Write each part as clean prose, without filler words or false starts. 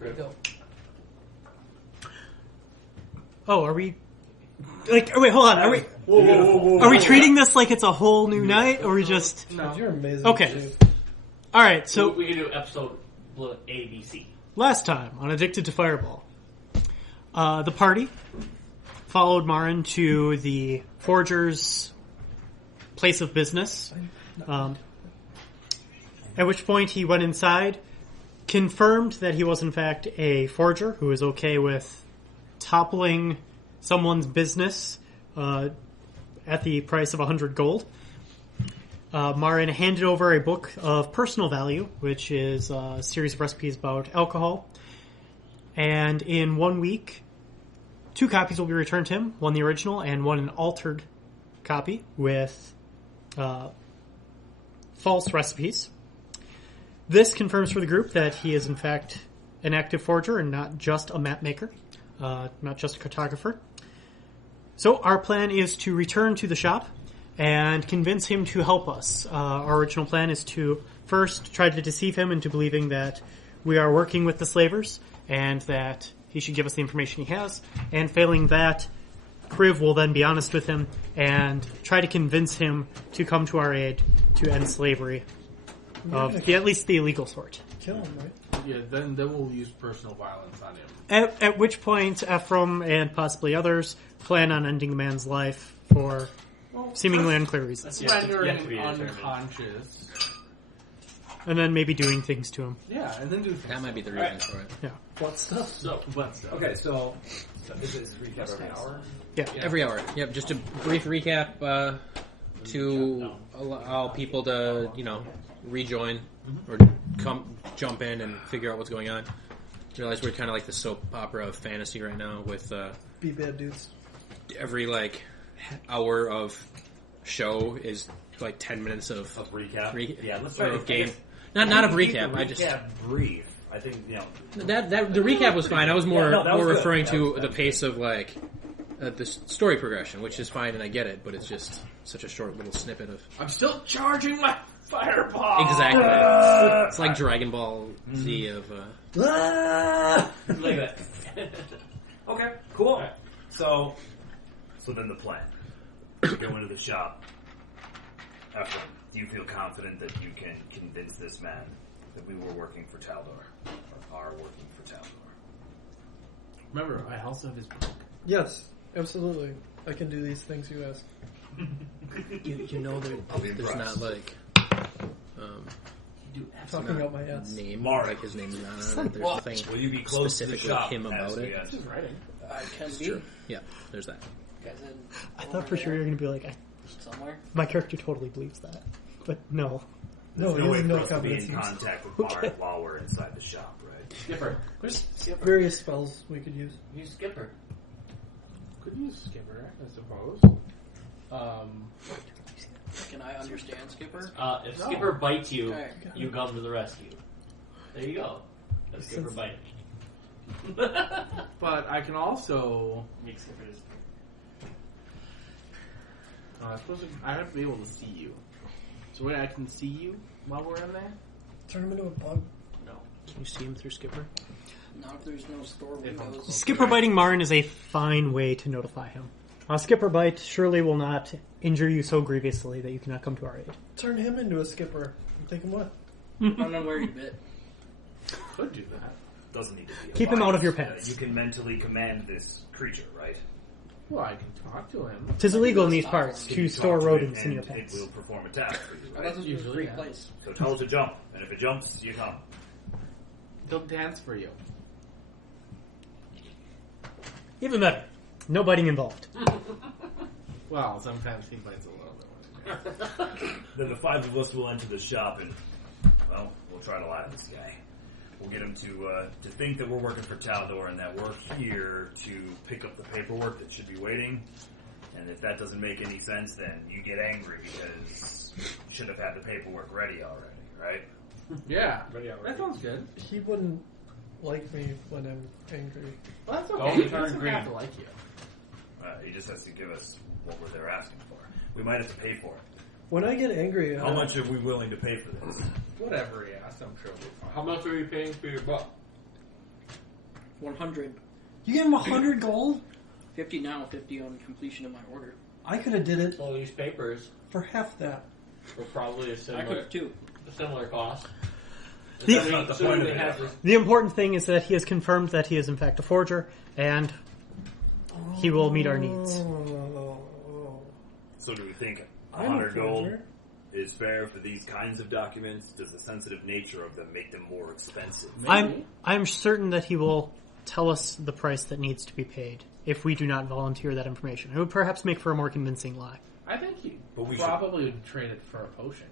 Go. Oh, are we... Like, wait, hold on. Are we... Whoa. Are we treating this like it's a whole new night, or we just... No. You're amazing. Okay. Alright, so... We can do episode A, B, C. Last time, on Addicted to Fireball, the party followed Marin to the forger's place of business, at which point he went inside, confirmed that he was in fact a forger who was okay with toppling someone's business at the price of 100 gold. Marin handed over a book of personal value, which is a series of recipes about alcohol. And in 1 week, 2 copies will be returned to him, one the original and one an altered copy with false recipes. This confirms for the group that he is in fact an active forger and not just a map maker, not just a cartographer. So our plan is to return to the shop and convince him to help us. Our original plan is to first try to deceive him into believing that we are working with the slavers and that he should give us the information he has. And failing that, Kriv will then be honest with him and try to convince him to come to our aid to end slavery of at least the illegal sort. Kill him, right? Yeah, then we'll use personal violence on him. At which point, Ephraim and possibly others plan on ending the man's life for seemingly unclear reasons. Rendering unconscious. And then maybe doing things to him. Yeah, and then do That might be the reason for it. Yeah. What stuff? Okay, so this is recap every hour? Yeah. Every hour. Yep, just a brief recap to allow people to, rejoin or jump in and figure out what's going on. Realize we're kind of like the soap opera of fantasy right now with Be bad dudes. every hour of show is 10 minutes of recap. Yeah, let's or try of to game. Not of recap. I just brief. I think that the recap was fine. I was more that was more good. referring That to was the pace of the story progression, which is fine and I get it, but it's just such a short little snippet of I'm still charging my fireball. exactly. It's like Dragon Ball Z of. like that. Okay, cool. Right. So then the plan. You go into the shop. Ephraim, do you feel confident that you can convince this man that we were working for Taldor? Or are working for Taldor? Remember, I also have his book. Yes, absolutely. I can do these things you ask. You know I'll be there's not impressed. Talking out my ass. name Mark. like his name's not on it. There's nothing Will you be close to the specifically shop? him about it. Yes. I can It's be. true. Yeah, there's that. Guys in I thought for sure you were going to be like, somewhere. my character totally believes that. But no. There's No, no he way has for no us to be in competencies. contact with Mark while we're inside the shop, right? Skipper. Various spells we could use. Use Skipper. Could use Skipper, I suppose. Can I understand Skipper? If Skipper bites you, Okay. you come to the rescue. There you go. That's Skipper Since- bite. But I can also. Make Skipper disappear. I have to be able to see you. So wait, I can see you while we're in there? Turn him into a bug. No. Can you see him through Skipper? Not if there's no store windows. Skipper biting Marin is a fine way to notify him. A Skipper bite surely will not injure you so grievously that you cannot come to our aid. Turn him into a skipper. I'm thinking what? I don't know where he bit. Could do that. Doesn't need to be. a Keep him out of your fight. pets. You can mentally command this creature, right? Well, I can talk to him. Tis illegal in these parts Can to you store talk to it rodents in your and pets. It will perform a task for you, I thought right? this was a Usually, free yeah. place. So tell it to jump, and if it jumps, you come. He'll dance for you. Even better. No biting involved. Well, sometimes he bites a little bit. Then the 5 of us will enter the shop and, well, we'll try to lie to this guy. We'll get him to think that we're working for Taldor and that we're here to pick up the paperwork that should be waiting. And if that doesn't make any sense, then you get angry because you should have had the paperwork ready already, right? Yeah, that sounds good. He wouldn't like me when I'm angry. Well, that's Don't okay. He turn doesn't green. have to like you. He just has to give us what we're there asking for. We might have to pay for it. When I get angry, How much are we willing to pay for this? Whatever he asks, I'm sure we'll find. How much are you paying for your book? 100. You gave him 100 gold? 50 now, 50 on completion of my order. I could have did it So these papers for half that. were probably a I could similar, have too. cost. The- not the point of they it. have this. The important thing is that he has confirmed that he is in fact a forger, and he will meet our needs. So do we think I'm a 100 gold forger. is fair for these kinds of documents? Does the sensitive nature of them make them more expensive? I'm certain that he will tell us the price that needs to be paid if we do not volunteer that information. It would perhaps make for a more convincing lie. I think he But we probably would trade it for a potion.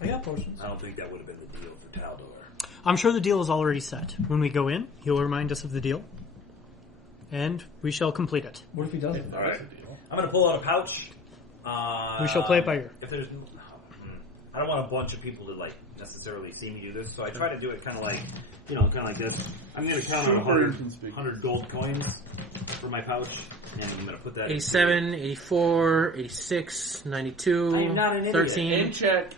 I got potions. I don't think that would have been the deal for Taldor. I'm sure the deal is already set. When we go in, he'll remind us of the deal, and we shall complete it. What if he doesn't? All right. I'm going to pull out a pouch. We shall play it by ear. If there's, I don't want a bunch of people to like necessarily see me do this, so I try to do it kind of like, kind of like this. I'm going to count on 100 gold coins for my pouch, and I'm going to put that. 87, 84, 86, 92, I am not an idiot. 13. In check.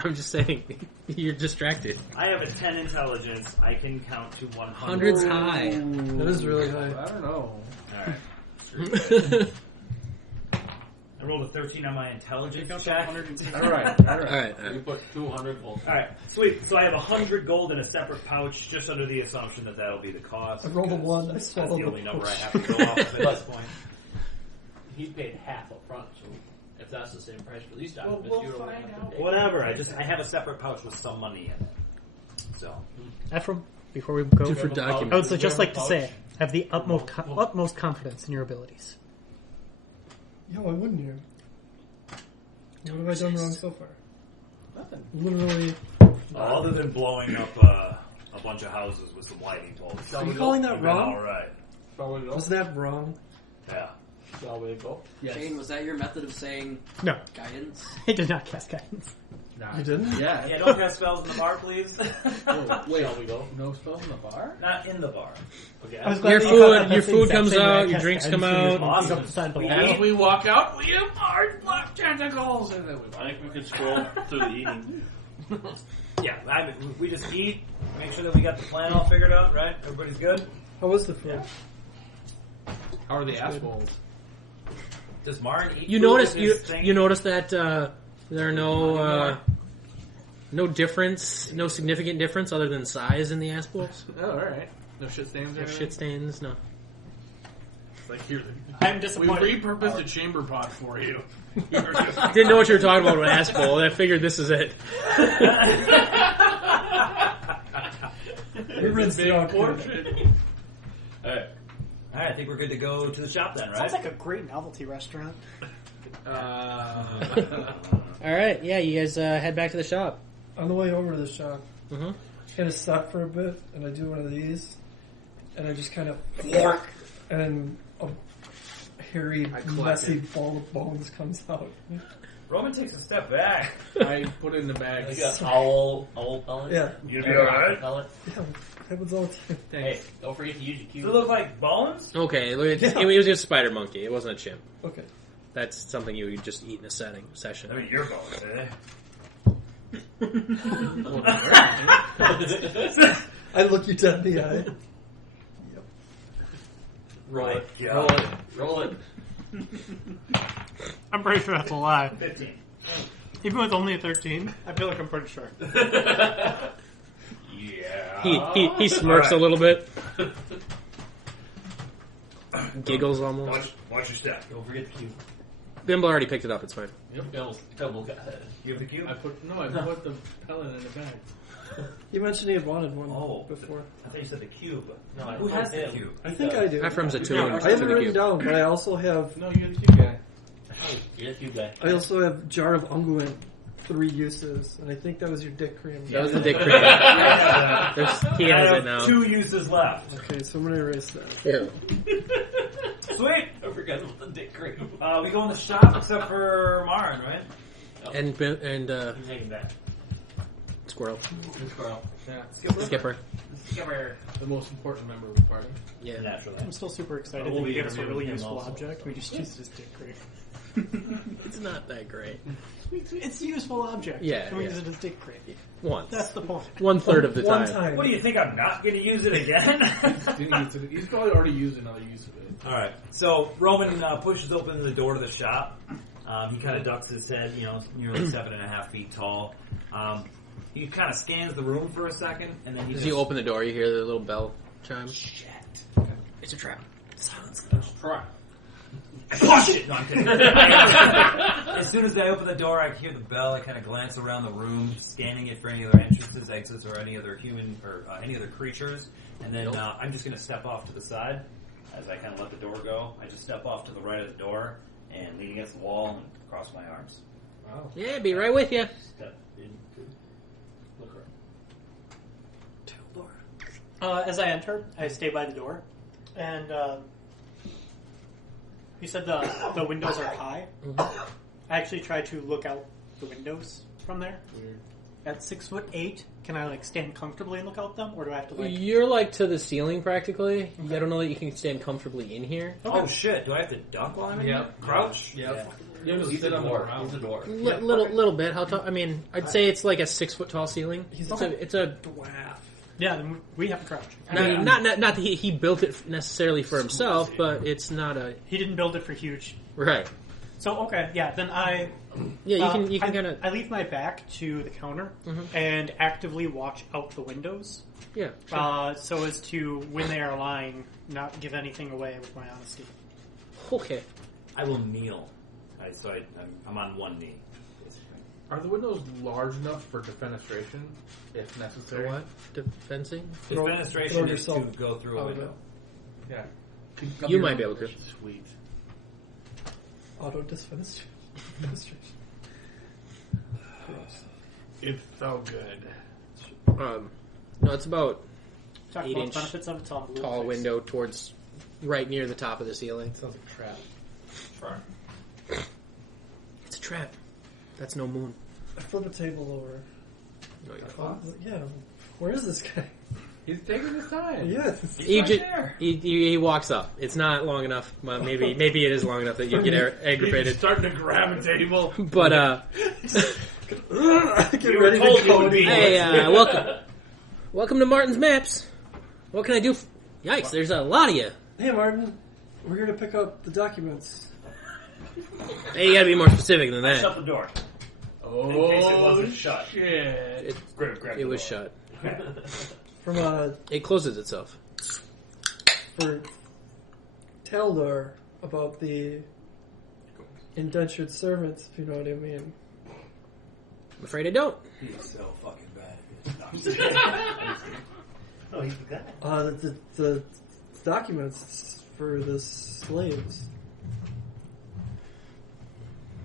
I'm just saying, you're distracted. I have a 10 intelligence. I can count to 100. Hundreds high. That is really high. I don't know. All right. I rolled a 13 on my intelligence check. All right. All right. You put 200 gold. All right, sweet. So I have 100 gold in a separate pouch, just under the assumption that that'll be the cost. I rolled a because 1. I That's swallowed the the only number I potion. have to go off of at this point. He paid half up front, so if that's the same price for these Well, documents, we'll you're only find going to out. pay. Whatever. I have a separate pouch with some money in it. So Ephraim, before we go, Different I documents. would just like to say, I have the utmost confidence in your abilities. Yeah, why wouldn't you? What have I done wrong so far? Nothing. Literally. other than blowing up a bunch of houses with some lightning bolts, Are you calling that you've been wrong? all right. Shall we go? Was that wrong? Yeah. Shall we go? Yes. Shane, was that your method of saying No, guidance? I did not cast guidance. Nah. You didn't? Yeah. Yeah. Don't cast spells in the bar, please. Oh, wait, shall we go? No spells in the bar? Not in the bar. Okay. I was glad Your that you caught that. food, That's the your food exact comes same way I out, your cast drinks guidance come for you. out. Awesome. Up the side of the As wall. we walk out, we have hard black tentacles, and then we I think we could scroll through the eating. Yeah. We just eat. Make sure that we got the plan all figured out. Right? Everybody's good. How was the food? How are the assholes? Does Marin eat? You food notice with his thing? you notice that there are no difference, no significant difference other than size in the ass bowls. Oh, alright. No shit stains or No shit stains, no. It's like, here. I'm We disappointed. repurposed a chamber pot for you. Didn't know what you were talking about with ass bowl. I figured this is it. We rinsed it out. portion. Alright. Alright, I think we're good to go to the shop then, right? Sounds like a great novelty restaurant. All right, yeah, you guys head back to the shop. On the way over to the shop, Mm-hmm. kind of stop for a bit, and I do one of these, and I just kind of and a hairy, I collect messy it. ball of bones comes out. Roman takes a step back. I put it in the bag. Like an owl pellet? Yeah, You gonna be alright? Pellet? yeah, happens all the time. Hey, don't forget to use your Does cube. it look like bones? Okay, it was just a spider monkey. It wasn't a chimp. Okay. That's something you would just eat in a session. I mean, your bones, eh? I look you dead in the eye. Roll it. My Roll God. it. Roll it. I'm pretty sure that's a lie. 15. Even with only a 13, I feel like I'm pretty sure. Yeah. He smirks All right. a little bit, giggles almost. Watch your step. Don't forget the cube. Bimble already picked it up. It's fine. Double got it. You have the cube? I put the pellet in the bag. You mentioned he had wanted one Oh. before. I thought you said the cube. No, I Who told has the him. cube? I think I do. Ephraim's a 2 Yeah, and I to have it the written cube. down, but I also have No, you're the cube guy. You're the cube guy. I also have jar of unguent, 3 uses, and I think that was your dick cream. That was the dick cream. He I has have it now. 2 uses left. Okay, so I'm gonna erase that. Yeah. Sweet. I forgot about the dick cream. We go in the shop except for Marin, right? And He's taking that. Squirrel, Squirrel. Yeah. Skipper. The most important member of the party. Yeah. Naturally. I'm still super excited Oh, that we you gave us a interviewed really him useful also. object. We just used it as dick cream. It's not that great. It's a useful object. Yeah, Can we yeah. use it as dick crate? Once. That's the point. 1/3 of the One time. time. What do you think? I'm not going to use it again? He's probably already used another use of it. All right. So Roman pushes open the door to the shop. He kind of ducks his head, nearly 7.5 feet tall. He kind of scans the room for a second, and then As you open the door, you hear the little bell chime. Shit. It's a trap. Silence. Try. Flush it! No, I'm kidding. As soon as I open the door, I hear the bell. I kind of glance around the room, scanning it for any other entrances, exits, or any other human or any other creatures. And then I'm just going to step off to the side as I kind of let the door go. I just step off to the right of the door and lean against the wall and cross my arms. Wow. Yeah, be right with you. Step into. Look right. As I enter, I stay by the door, and you said the windows are high. I actually try to look out the windows from there. Weird. At 6'8", can I stand comfortably and look out them, or do I have to You're to the ceiling practically. Okay. I don't know that you can stand comfortably in here. Okay. Oh shit! Do I have to duck while I'm in here? Crouch? Yeah. You have to sit on the ground. Use the door. Little bit. How tall? I mean, I'd say it's like a 6 foot tall ceiling. It's a Dwarf. Yeah, then we have to crouch. not that he built it necessarily for himself, but it's not a He didn't build it for huge. right. So okay, yeah. Then Yeah, you can kind of I leave my back to the counter and actively watch out the windows, yeah. so as to when they are lying, not give anything away with my honesty. Okay. I will kneel. I'm on one knee. Are the windows large enough for defenestration, if necessary? What defensing? Throw Defenestration is to yourself go through a out of window. Yeah. You might be able to. Sweet. Auto defenestration. It's so good. No, it's about Talk 8 about inch benefits of it's on blue tall fix. window towards right near the top of the ceiling. Sounds like a trap. Try. It's a trap. That's no moon. I flip a table over. No, you don't. Yeah, where is this guy? He's taking his time. Yes. He walks up. It's not long enough. Well, maybe it is long enough that you get He's aggravated. starting to grab a table. But Get ready to go. hey, welcome to Martin's Maps. What can I do? Yikes! There's a lot of you. Hey, Martin. We're here to pick up the documents. Hey, you gotta be more specific than Shut that. the door. Oh, In case it wasn't shut. shit. Grab It the was door. shut. From It closes itself. for Taldor about the indentured servants, if you know what I mean. I'm afraid I don't. He's so fucking bad. Oh, he's the guy. The documents for the slaves.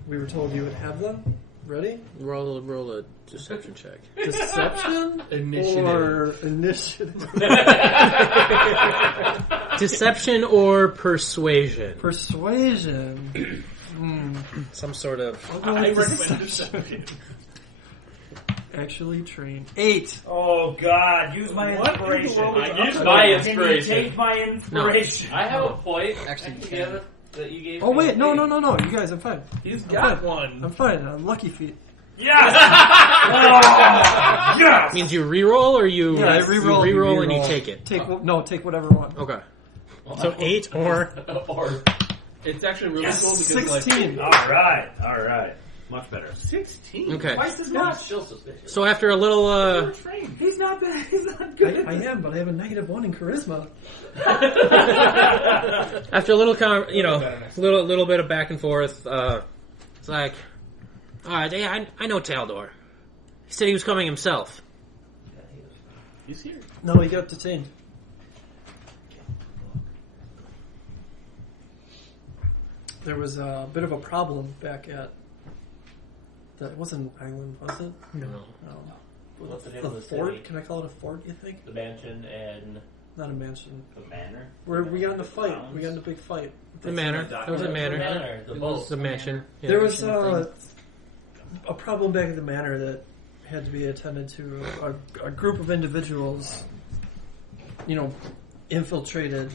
We were told you would have them ready. Roll a deception check. Deception Initiative. or initiative? Deception or persuasion. Persuasion. Some sort of. I'll go with deception. Actually trained. 8. Oh God! Use my inspiration. I used Can my you inspiration. take my inspiration? I have a point Actually, together that you gave Oh me. wait, no. You guys, I'm fine. He's I'm got fine. one. I'm fine. I'm lucky feet. Yes! Oh, yes! Means you re-roll or you Yeah, I you re-roll. re-roll and you take it. Take whatever one. Okay. So 8 or Or It's actually really Yes, cool because 16. All right. Much better. 16. Okay. Twice as not much. still suspicious. So after a little He's not bad. He's not good. I am, but I have a -1 in charisma. after a little little bit of back and forth, it's like, I know Taldor. He said he was coming himself. He's here. No, he got detained. There was a bit of a problem back at. It wasn't an island, was it? No. No. What's the name The of the fort? city? Can I call it a fort? You think? The mansion and Not a mansion. The manor? Where we got in a fight. We got in a big fight. The manor. That was a manor. The It boat. was the mansion. Yeah, There was mansion a problem back at the manor that had to be attended to. A group of individuals, infiltrated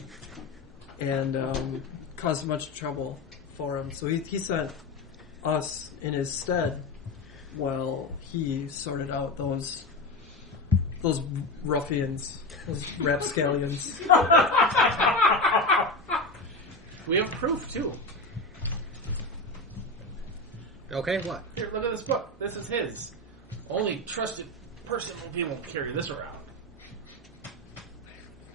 and caused much trouble for him. So he sent us in his stead while he sorted out those ruffians, those rapscallions. We have proof too. Okay, what? Here, look at this book. This is his. Only trusted person will be able to carry this around.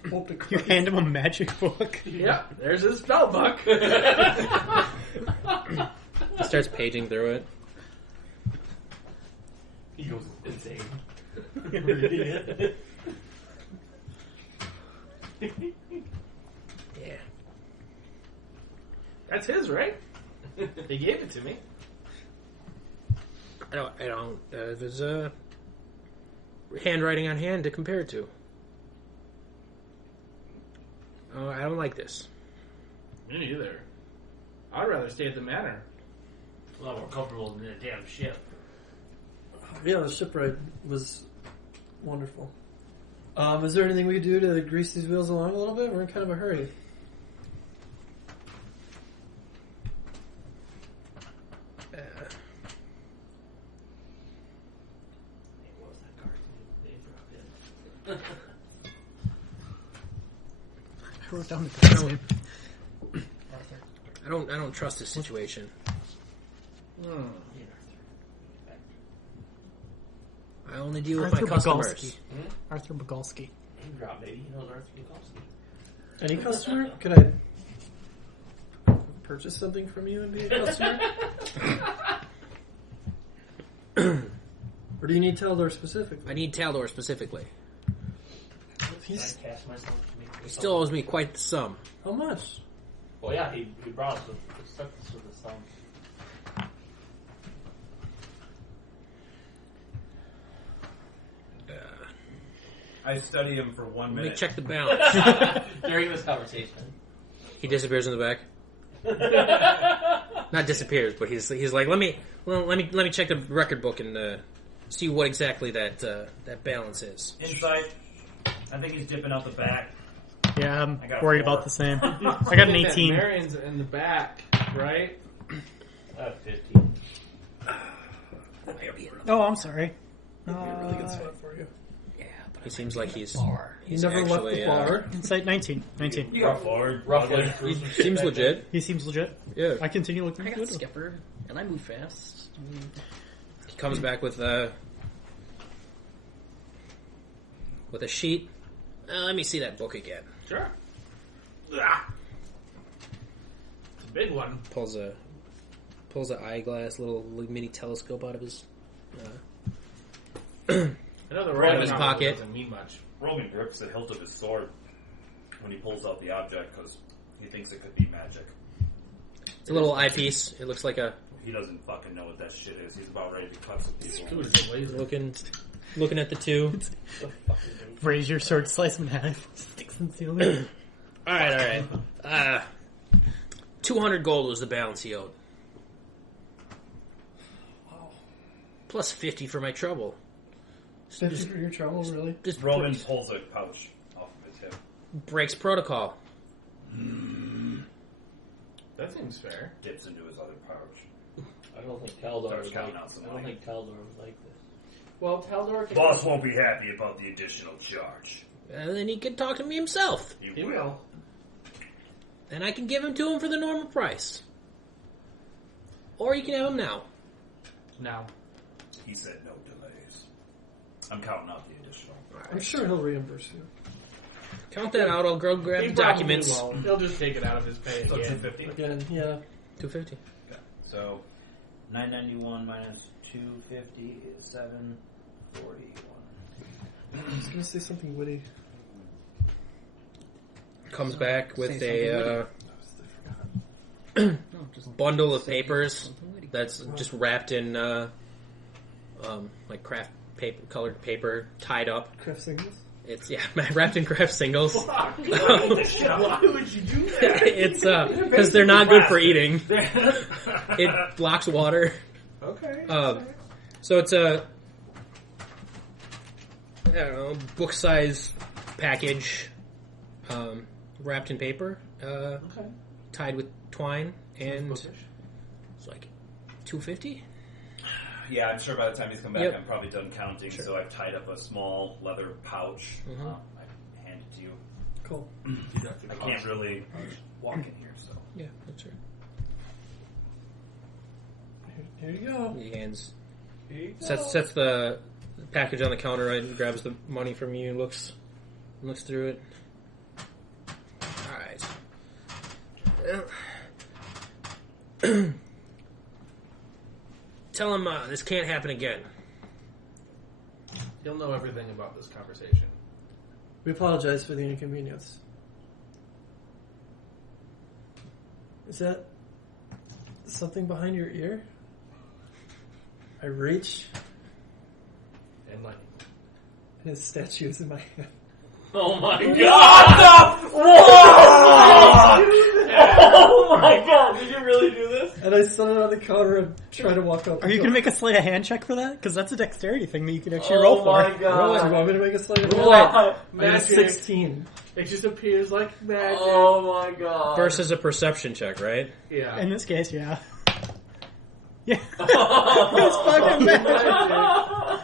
Hope to You Christ. hand him a magic book. Yep, there's his spell book. He starts paging through it. He goes insane. Yeah. That's his, right? He gave it to me. I don't. There's a handwriting on hand to compare it to. Oh, I don't like this. Me neither. I'd rather stay at the manor. A lot more comfortable than a damn ship. Yeah, the shipwright was wonderful. Is there anything we could do to grease these wheels along a little bit? We're in kind of a hurry. What was that card they dropped in? I wrote down the guy's name. I don't trust this situation. I only deal with Arthur my customers. Bogolsky. Arthur Bogolsky. Name drop, baby. He knows Arthur Bukowski. Any customer? Could I purchase something from you and be a customer? Or do you need Taldor specifically? I need Taldor specifically. He's, I cast myself to make He still owes me quite the sum. how much? Well, yeah, he brought us with stuck us with the sum. I study him for 1 Let me minute. check the balance. During this conversation. He disappears in the back. Not disappears, but he's like, let me check the record book and see what exactly that balance is. Insight. I think he's dipping out the back. Yeah, I'm I got a worried 4. about the same. I got an 18. Marion's in the back, right? 15. Oh, I'm sorry. That'd be a really good spot for you. He seems like he's He never left actually, the bar. Insight 19. 19. You got forward. Roughly. He seems legit. He seems legit. Yeah. I continue looking I got good. Skipper, and I move fast. He comes back with a sheet. Let me see that book again. Sure. Ah. It's a big one. Pulls a eyeglass, little mini telescope out of his. Another Out of roll his probably pocket. doesn't mean much. Roman grips the hilt of his sword when he pulls out the object because he thinks it could be magic. It's a little eyepiece. It looks like a He doesn't fucking know what that shit is. He's about ready to cut some people. Who's the laser? looking at the two. Raise your sword, slice him in half. Sticks in the ceiling. All right. 200 gold was the balance he owed. Plus 50 for my trouble. Did you for your trouble, really? Just Roman pulls a pouch off of his hip, breaks protocol. That seems fair. dips into his other pouch. I don't think Taldor Starts was counting like. out some I don't money. think Taldor was like this. Well, Taldor can... Boss won't be happy about the additional charge. And then he can talk to me himself. He He will. will. And I can give him to him for the normal price. Or you can have him now. Now. He said no delays. I'm counting out the additional. I'm sure he'll reimburse you. Count that out. I'll go grab He the probably documents. won't. He'll just take it out of his pay So again. 250. Again, yeah. 250. Okay. So 991 minus 250 is 741. I was going to say something witty. Comes back with Say a No, just bundle of papers something witty. that's just wrapped in like craft paper, colored paper, tied up. Craft singles? It's wrapped in craft singles. Why would you do that? It's because they're not good for eating. It blocks water. Okay. So it's a I don't know, book size package, wrapped in paper, Okay. tied with twine, and Bookish. It's like 250. Yeah, I'm sure by the time he's come back, Yep. I'm probably done counting. Sure. So I've tied up a small leather pouch. Mhm. I hand it to you. Cool. I can't really walk in here, so. Yeah, that's right. Here you go. He hands Here you go. sets the package on the counter, right, and grabs the money from you and looks through it. All right. Tell him this can't happen again. He'll know everything about this conversation. We apologize for the inconvenience. Is that something behind your ear? I reach, And like, and his statue is in my hand. Oh my god! Oh my god! Did you really do this? And I set it on the counter and try to walk up. Are you going to make a sleight of hand check for that? Because that's a dexterity thing that you could actually roll for. my Do you god! want me to make a sleight of hand? Roll it. I got magic. 16. It just appears like magic. Oh my god! Versus a perception check, right? Yeah. In this case, yeah. Yeah. Oh, It's fucking magic.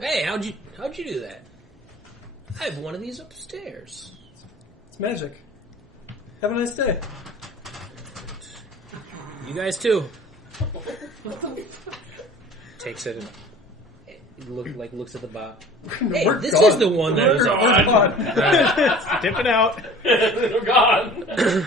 Hey, how'd you do that? I have one of these upstairs. It's magic. Have a nice day. You guys too. Takes it and looks at the bot. Hey, We're this gone. is the one that was We're gone. Dip it out. They're gone.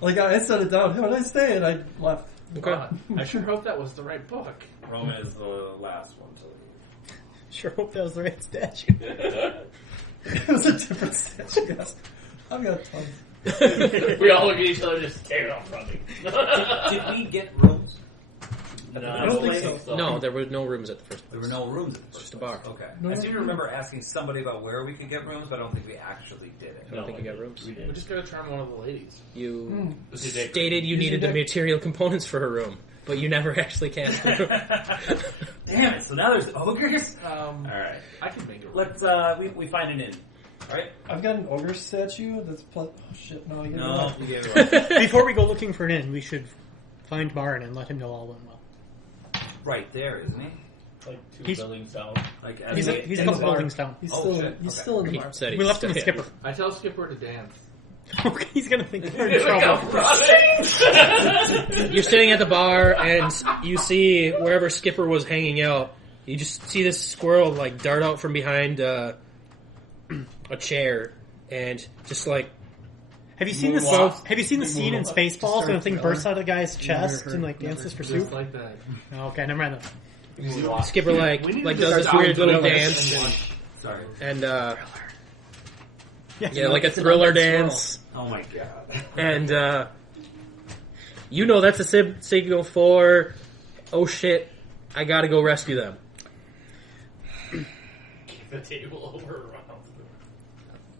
Like, I set it down. Have a nice day, and I left. Okay. I sure hope that was the right book. Roma is the last one to leave. Sure hope that was the right statue. It was a different statue, guys. I've got tons. We all look at each other, just stare off running. Did we get rooms? No, I don't think so. No, there were no rooms at the first There place. were no rooms at the first Just a bar. place. Okay. No, I no, seem to remember asking somebody about where we could get rooms, but I don't think we actually did it. I don't think you got rooms. We We did. just gotta charm one of the ladies. You Was he decorated? stated you Use needed your the material components for a room, but you never actually cast the room. Damn it! So now there's ogres. All right. I can make it. Let's we find an inn. All right. I've got an ogre statue that's plus. Oh shit! No, I get No, it. you gave it wrong. Before we go looking for an inn, we should find Marin and let him know all went well. Right there, isn't he? Like 2 He's- buildings down. Like He's a in couple the bar. buildings down. He's Oh, still. shit. He's Okay. still in the He bar. said We left him with yeah. Skipper. I tell Skipper to dance. Okay, he's gonna think we're in trouble. You're sitting at the bar and you see wherever Skipper was hanging out. You just see this squirrel like dart out from behind a chair and just like Have you seen this? Moonwalk. Have you seen the scene in Spaceballs when the thing bursts out of the guy's chest heard- and like dances for Just soup? like that. Oh, okay, never mind. Skipper like We need like to does start this weird doing little thrillers. dance Sorry. and Yeah, yeah, like a It's an thriller undead dance. Oh my god. And you know that's a signal for, oh shit, I gotta go rescue them. Kick the table over around.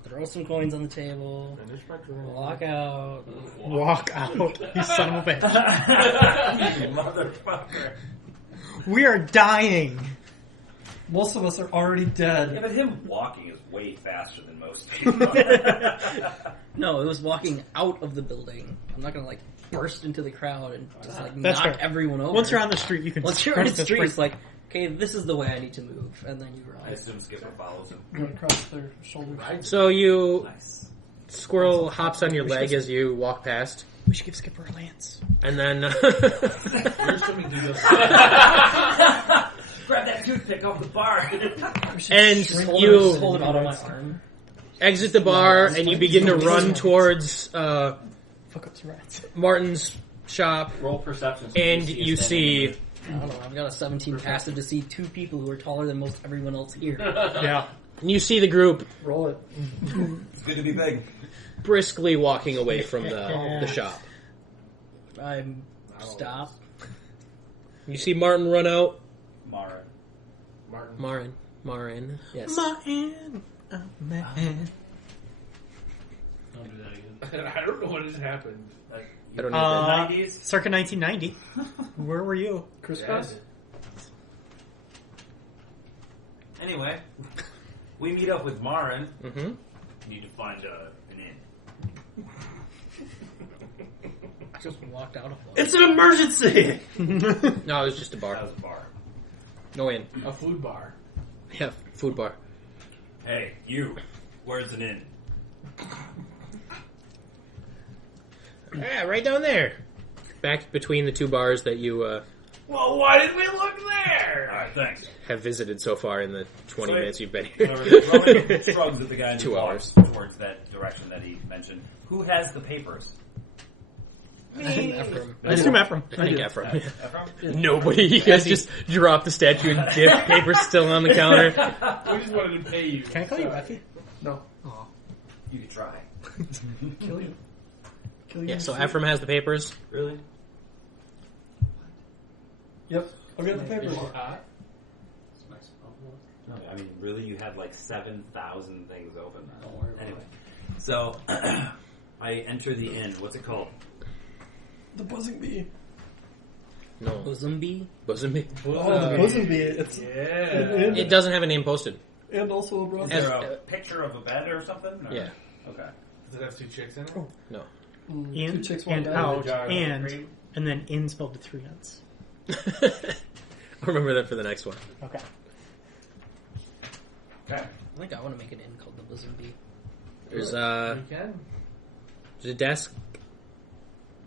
Throw some coins on the table. Finish my drink. Walk out. walk out. You son of a bitch. You motherfucker. We are dying. Most of us are already Yeah, dead. but him walking is way faster than most people. No, it was walking out of the building. I'm not gonna like burst into the crowd and just like That's knock fair. everyone over. Once you're on the street, you can. Once you're run on at the street, sprint. it's like, okay, this is the way I need to move, and then you I run. assume Skipper follows him. Run across their shoulders. So you Nice. squirrel hops on your leg as you walk past, we should give Skipper a lance. and then You're assuming he does. Grab that toothpick off the bar. and Hold you it out on my arm. exit the bar and you begin to run towards Fuck up some rats. Martin's shop, Roll perception. and you see I don't know. I've got a 17 passive to see 2 people who are taller than most everyone else here. Yeah. the group Roll it. It's good to be big. briskly walking away from the shop. I'm stop. You see Martin run out. Mara. Martin. Marin. Yes. Martin, oh man. Don't do that again. I don't know what has happened. I don't know. 90s? Circa 1990. Where were you? Crisscross? Anyway, we meet up with Marin. Mm-hmm. Need to find an inn. Just walked out of one. It's an emergency! No, it was just a That bar. was a bar. No in. A food bar. Yeah, food bar. Hey, you. Where's an inn? Yeah, right down there. Back between the two bars that you Well, why did we look there? Alright, thanks. have visited so far in the 20 Sweet. minutes you've been Roman here. shrugs at the guy and 2 walks hours. towards that direction that he mentioned. Who has the papers? Ephraim. I assume Ephraim. I think Ephraim. Ephraim? Nobody. You guys just drop the statue and dip. Paper's still on the counter. We just wanted to pay you. Can I call you Effie? No. You could try. Kill you. Kill you. Yeah, so Ephraim has the papers. Really? Yep. I'll get the papers. No, I mean, really, you had like 7,000 things open. Don't worry about Anyway, so I enter the inn. What's it called? The buzzing bee. No. Bosom bee? Bosom bee? Oh, the buzzing bee. It's Yeah. and, It doesn't have a name posted. and also a Is brother. there a picture of a bed or something? Or? Yeah. Okay. Does it have 2 chicks in it? No. In Two chicks, one and bed. out, Jar of and cream. then in spelled with 3 N's. I'll remember that for the next one. Okay. Okay. I think I want to make an inn called the Bosom Bee. There's You can. there's a desk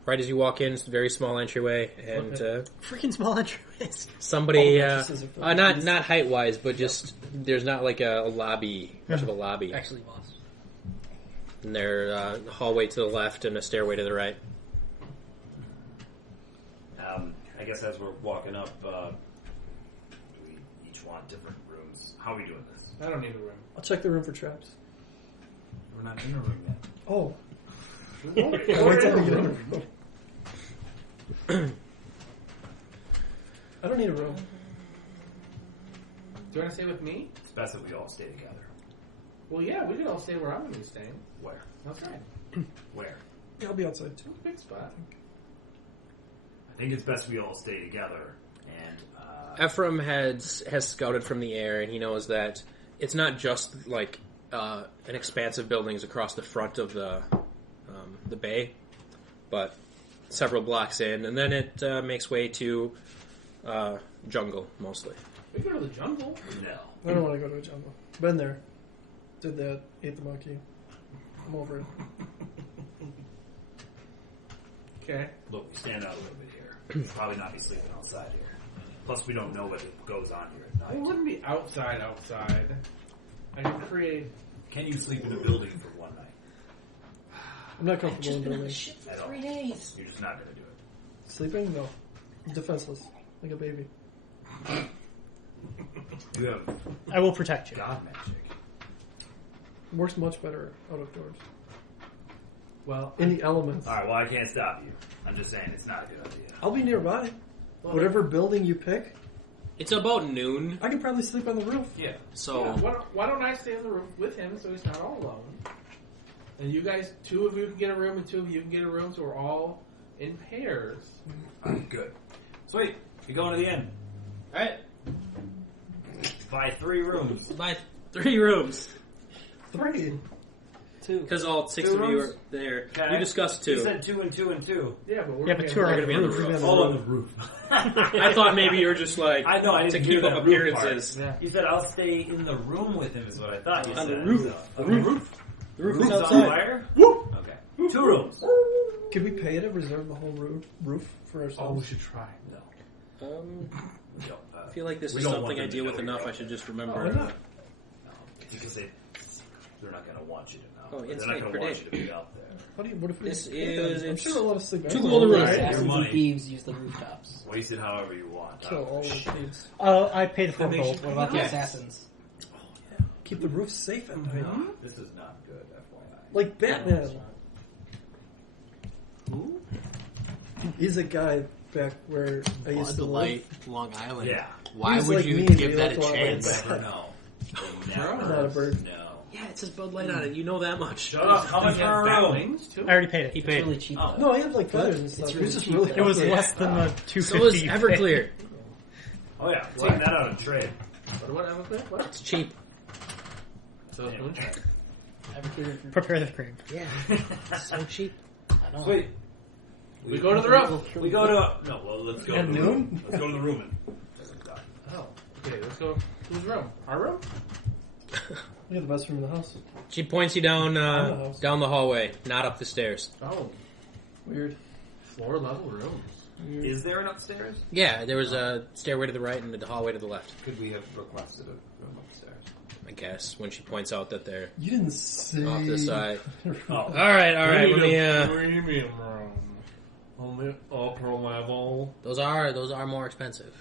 right as you walk in. It's a very small entryway, and Freaking small entryways. somebody, Oh, mattresses are for not ladies. not height wise, but just there's not like a lobby, much of a lobby. Actually, boss. And there's a hallway to the left and a stairway to the right. I guess as we're walking up, do we each want different rooms? How are we doing this? I don't need a room. I'll check the room for traps. We're not in a room yet. Oh. We're Wait in till a we get in room. the room. I don't need a room. Do you want to stay with me? It's best that we all stay together. Well, yeah, we could all stay where I'm going to be staying. Where? Outside. Where? Yeah, I'll be outside too. Big spot. I think it's best we all stay together. And Ephraim has scouted from the air, and he knows that it's not just like an expanse of buildings across the front of the bay, but several blocks in, and then it makes way to jungle mostly. We go to the jungle. no. I don't want to go to a jungle. Been there. Did that. Ate the monkey. I'm over it. Okay. Look, we stand out a little bit here. We'll probably not be sleeping outside here. Plus, we don't know what goes on here at Well, it night. wouldn't be outside. I could create... Can you sleep in a building for one night? I'm not comfortable in buildings. ship At all. days. You're just not going to do it. Sleeping? No. I'm defenseless. Like a baby. You have I will protect you. god magic. Works much better out of doors. Well, In the elements. All right, well, I can't stop you. I'm just saying it's not a good idea. I'll be nearby. Whatever building you pick, It's about noon, I can probably sleep on the roof. Yeah. so yeah, why don't I stay on the roof with him so he's not all alone? And you guys, 2 of you can get a room and 2 of you can get a room so we're all in pairs. All right, good. Sweet. You're going to the inn. all right, Buy 3 rooms. buy 3 rooms 3. 2. because all 6 2 of you rooms? are there. Okay. We discussed 2. You said 2 and 2 and 2. Yeah, but we're Yeah, but paying 2 are for going to be on the Roof. roof. All on the roof. I thought maybe you were just like I know. I to didn't keep hear up that roof appearances. Yeah. part. You said I'll stay in the room with him. Is what I thought you On said. the roof. So, The okay. roof. The roof's on outside. fire. Okay. 2 rooms. Can we pay to reserve the whole roof for Oh, we ourselves? should try. No. I feel like this We is don't something want I them to deal know with you're enough. I out should there. just remember. Why not? No. Because they're not going to want you to know. Oh, They're insight not going per to want day. you to be out there. What if we This I'm is- sure a lot of sleep. 2 golden rooms. Your Assassins money. and thieves use the rooftops. Waste it however you want. Kill all the thieves. I paid for That makes both. What about the Yes. assassins? Keep the roof safe at night. This is not good, FYI. Like Batman. He's a guy back where I used to live. Long Island. Yeah. Why He's would like you me, give dude. that a That's why I chance? like Never know. They never Not a bird. know. Yeah, it says Bud Light on it. You know that much. Shut up. How much Does it for have a bat room? wings too? I already paid it. He It's paid. really cheap. Oh. though. No, I have like feathers and stuff. It's It really was just cheap, really though. It was ugly. less than the $250. So is Everclear. Oh yeah, take that out of trade. What? It's cheap. So it's moonshine. Everclear for- Prepare the cream. Yeah. So cheap. I don't know. Sweet. We go to the roof. We go to no. Well, let's go. At to the noon? room. Let's go to the room and. Oh, okay. Let's go. Whose room? Our room? We have the best room in the house. She points you down house. down the hallway, not up the stairs. Oh, Weird. floor level rooms. Is there an upstairs? Yeah, there was a stairway to the right and a hallway to the left. Could we have requested a room upstairs? I guess when she points out that they're You didn't say. off the side. Oh, All right. Let me. Premium room on the upper level. Those are more expensive.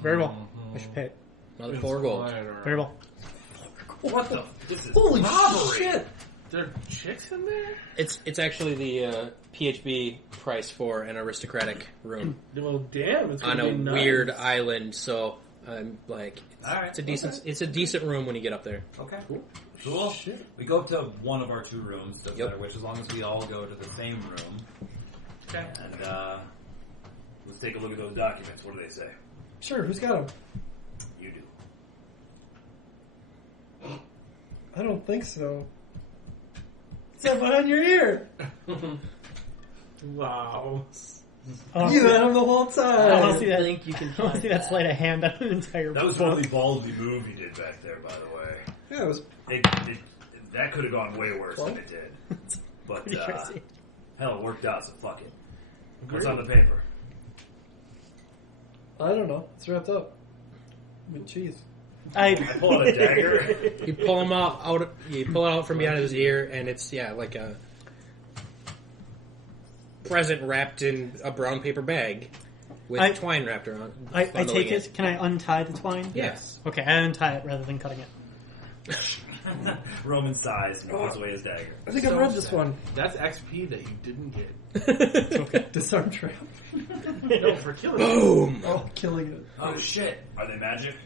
Very well. I should pay it. Another 4 gold. Very well. what the? This is Holy robbery. shit! There are chicks in there? It's actually the PHB price for an aristocratic room Well, damn, it's on gonna a be nice. weird island. So I'm like, All right. it's a decent room when you get up there. Okay. Cool. Shit. We go up to one of our 2 rooms. Doesn't Yep. matter which, as long as we all go to the same room. Okay. And let's take a look at those documents. What do they say? Sure, who's got them? You do. I don't think so. What's that behind your ear? Wow. You had them the whole I time. want to see I that. think you can I want to find see that sleight of hand on an entire That was book. a really ballsy move you did back there, by the way. Yeah, it was. That could have gone way worse than it did. But Pretty crazy. hell, it worked out. So fuck it. What's on the paper? I don't know. It's wrapped up with cheese. I pull out a dagger. You pull him out. You pull it out from behind his ear, and it's like a present wrapped in a brown paper bag with twine wrapped around. I bundling take it. Can I untie the twine? Yes. Okay, I untie it rather than cutting it. Roman size and pulls away his dagger. I think I've read this one. That's XP that you didn't get. Okay. Disarm trap. No, for killing it. Boom. Oh, killing it. Oh shit! Are they magic?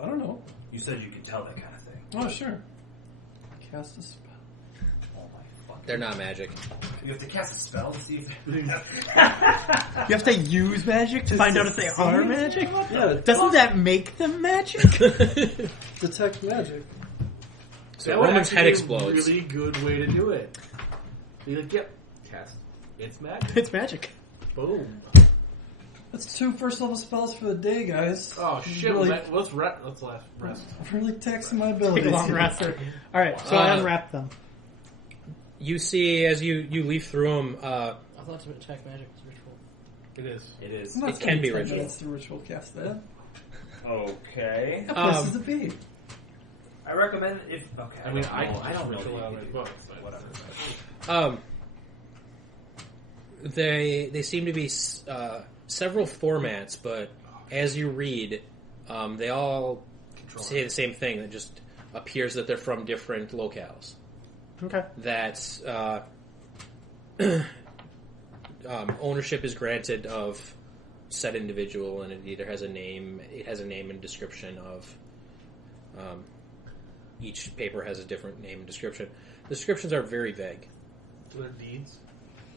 I don't know. You said you could tell that kind of thing. Oh, sure. Cast a spell. Oh my fuck! They're not magic. You have to cast a spell to see if. You have to use magic to find out if they are magic? Yeah, Doesn't that make them magic? detect magic. So That would Roman's actually head be a explodes. really good way to do it. Be like, yep, cast. It's magic. It's magic. Boom. That's 2 first level spells for the day, guys. Oh shit! Really, Let's rest. really taxing my Take abilities. a long rest. Alright, so I unwrap them. You see, as you leaf through them, I thought it's attack magic. It's ritual. It is. It is. I'm not It spending can be 10 ritual. minutes to ritual cast that. Okay. How pissed is it be? I recommend if. Okay. I mean, don't I know. I don't know. ritual that out you of could my do books, that. but- Whatever. they seem to be several formats, but as you read, they all say the same thing. It just appears that they're from different locales. Okay. That ownership is granted of said individual, and it either has a name. It has a name and description of. Each paper has a different name and description. The descriptions are very vague. So they're deeds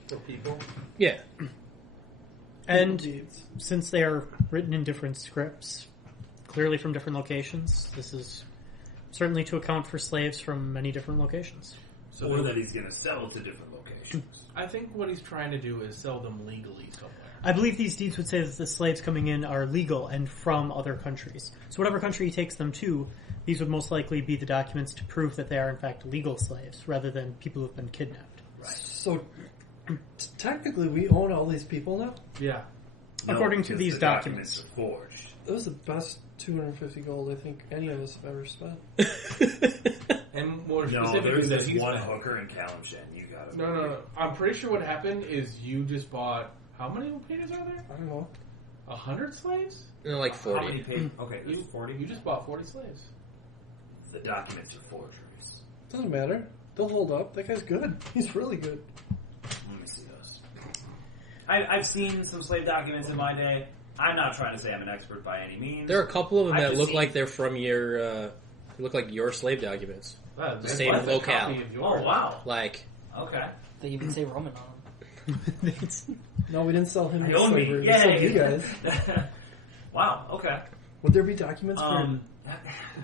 for people. Yeah. And Deeds. since they are written in different scripts, clearly from different locations, this is certainly to account for slaves from many different locations. Or that he's going to sell to different locations. I think what he's trying to do is sell them legally somewhere. I believe these deeds would say that the slaves coming in are legal and from other countries. So whatever country he takes them to, these would most likely be the documents to prove that they are in fact legal slaves, rather than people who have been kidnapped. So, technically, we own all these people now? Yeah. According to because these the documents. are forged. That was the best 250 gold I think any of us have ever spent. And more No, specifically, there's that this he's one hooker in Kalimshan. You got it. No. I'm pretty sure what happened is you just bought. How many pages are there? I don't know. 100 slaves? Like How many 40. pages? Okay, there's You 40. You just bought 40 slaves. The documents are forgeries. Doesn't matter. They'll hold up. That guy's good. He's really good. Let me see those. I've seen some slave documents in my day. I'm not trying to say I'm an expert by any means. There are a couple of them I've that just look seen- like they're from your look like your slave documents. Wow, The same that's a locale. copy of yours. Oh wow. Like Okay. They even say Roman on them. No, we didn't sell him I to own me. slavery. We sold you guys. Wow. Okay. Would there be documents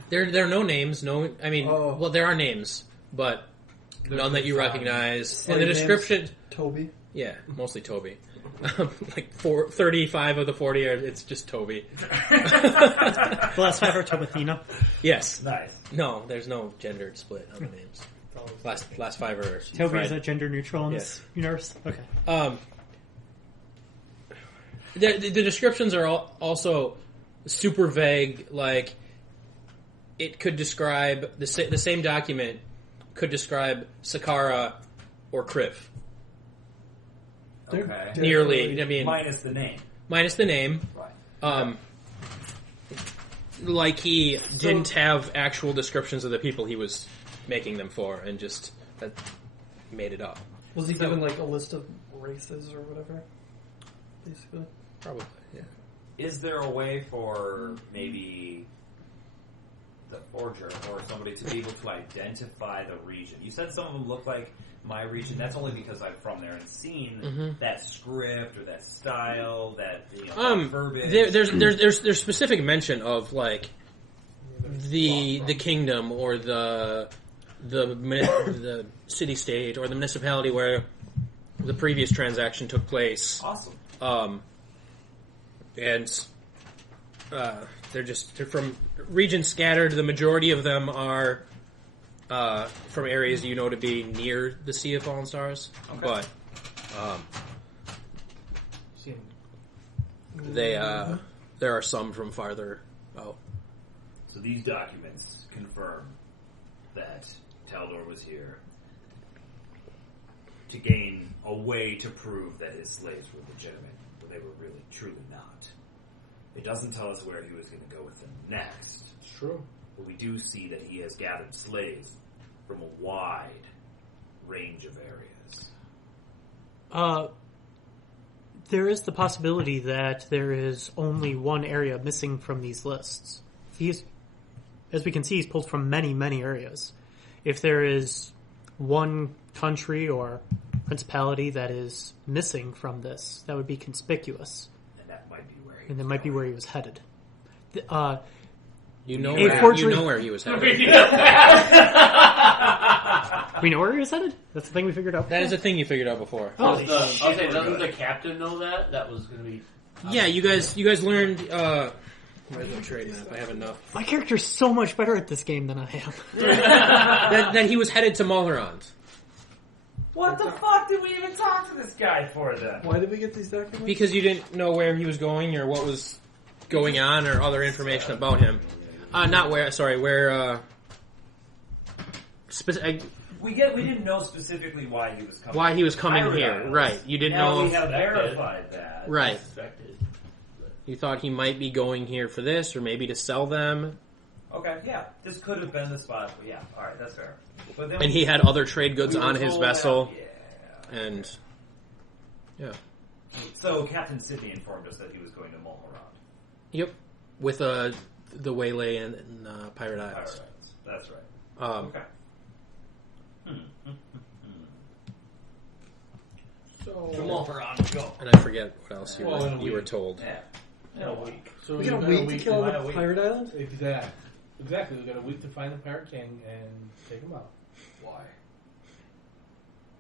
there are no names. No, I mean, Oh. well, there are names, but They're none that you defined. recognize. Slave And the names. description, for Toby? Yeah, mostly Toby. Like 35 of the 40 it's just Toby. The last 5 are Tobathina. Yes. Nice. No, there's no gendered split on the names. Last 5 are Toby fried. is that gender neutral in Yes. this universe? Okay. The descriptions are also super vague. Like, it could describe the same document could describe Sakara or Kriv. Okay. Nearly. I mean, Minus the name. minus the name. Right. Like he didn't have actual descriptions of the people he was making them for, and just made it up. Was he given like a list of races or whatever? Basically. Probably, yeah. Is there a way for maybe the forger or somebody to be able to identify the region? You said some of them look like my region. That's only because I'm from there and seen that script or that style, that that verbiage. There's specific mention of like the kingdom or the city state or the municipality where the previous transaction took place. Awesome. And they're from regions scattered. The majority of them are from areas you know to be near the Sea of Fallen Stars, but there are some from farther out. So these documents confirm that Taldor was here to gain a way to prove that his slaves were legitimate, but they were really, truly not. It doesn't tell us where he was going to go with them next. It's true. But we do see that he has gathered slaves from a wide range of areas. There is the possibility that there is only one area missing from these lists. As we can see, he's pulled from many, many areas. If there is one country or principality that is missing from this, that would be conspicuous. And that might be where he And that was might be going. where he was headed. You know where he was headed. We know where he was headed? That's the thing we figured out. That is a thing you figured out before. I'll say, doesn't the captain know that? That was going to be... Yeah, you guys learned. Might as well trade map. I have enough. My character's so much better at this game than I am. that he was headed to Malharand. What the fuck did we even talk to this guy for then? Why did we get these documents? Because you didn't know where he was going or what was going on or other information about him. Not where. Sorry, where. We didn't know specifically why he was coming. Why he was coming Pirate here, Islands. right? You didn't Now know. we have verified that. Right. Suspected. You thought he might be going here for this, or maybe to sell them. Okay, yeah, this could have been the spot. But yeah, all right, that's fair. But then And he had other trade goods we were on his told vessel, that- yeah. and yeah, So Captain Sidney informed us that he was going to Mulholland. yep, with the waylay and Pirate Isles. Pirate Islands. That's right. Okay. So, Go. And I forget what else you Well, in a were week. told. Yeah. In a week. so We you got a got week to kill why the a week? Pirate Island? Exactly. We got a week to find the Pirate King and take him out. Why?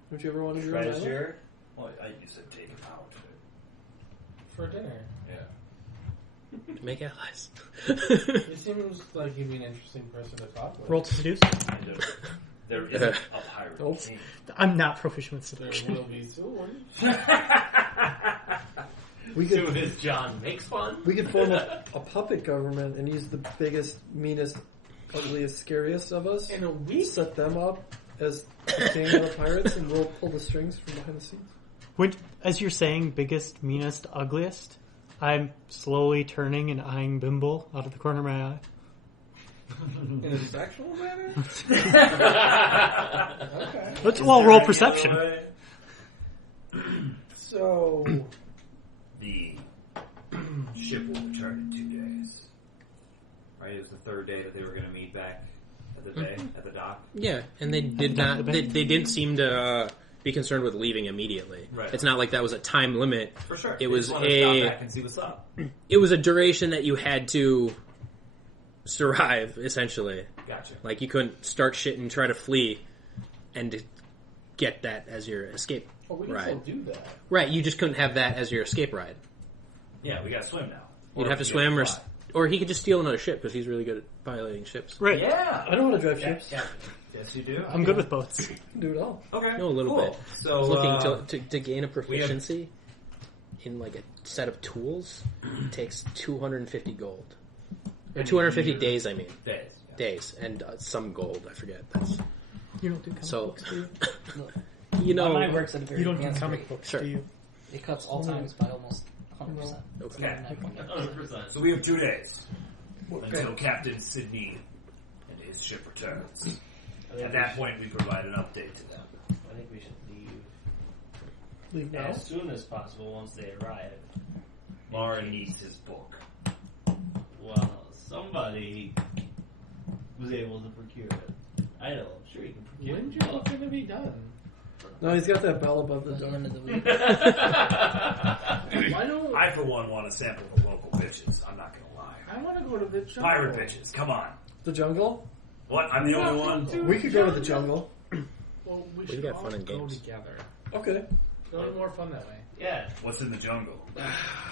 Don't you ever want to do an island? Treasure. Well, you said take him out. For dinner. Yeah. Make allies. He seems like he'd be an interesting person to talk with. Roll to seduce. Kind of. There isn't a pirate Oops. king. I'm not proficient with There seduction. will be soon. We Soon could as John makes fun. we could form a puppet government and use the biggest, meanest, ugliest, scariest of us. In a week? Set them up as the king of the pirates, and we'll pull the strings from behind the scenes. Which, as you're saying, biggest, meanest, ugliest, I'm slowly turning and eyeing Bimble out of the corner of my eye. In a sexual manner? Okay. Well, roll perception. So, The ship will return in 2 days. Right, it was the third day that they were going to meet back at the bay at the dock. Yeah, and they did not. They didn't seem to be concerned with leaving immediately. Right. It's not like that was a time limit. For sure. It They was just wanted to stop back and see what's up. It was a duration that you had to survive, essentially. Gotcha. Like you couldn't start shit and try to flee, and get that as your escape Oh, we can ride. still do that. Right, you just couldn't have that as your escape ride. Yeah, we got to swim now. You'd Or have to we swim, gotta or fly. or he could just steal another ship because he's really good at piloting ships. Right. Yeah. I know how to drive ships. Yeah. Yes, you do. I'm good with boats. Do it all. Okay. No, a little cool. bit. So I was looking to gain a we have- proficiency in like a set of tools. It takes 250 gold. Or 250 days, I mean. days. Days. And some gold, I forget. That's You don't do comic So- books, do you? you know. Mine works at a very You don't do advanced comic rate. books, Sure. do you? It cuts all times by almost 100%. Okay. 100%. So we have 2 days Okay. until Captain Sydney and his ship returns. I think At that point, we provide an update to them. I think we should leave Leave now. as soon as possible once they arrive. Mara needs his book. Well, somebody was able to procure it. I know, I'm sure you can procure When's it. your book going to be done? No, he's got that bell above the By the door. end of the week. Why don't I, for one, want to sample the local bitches. I'm not going to lie. I want to go to the jungle. Pirate bitches, come on. The jungle? What? I'm the only one? We could go to the jungle. Well, we We should got all fun in go games. together. Okay. It'll be more fun that way. Yeah. What's in the jungle?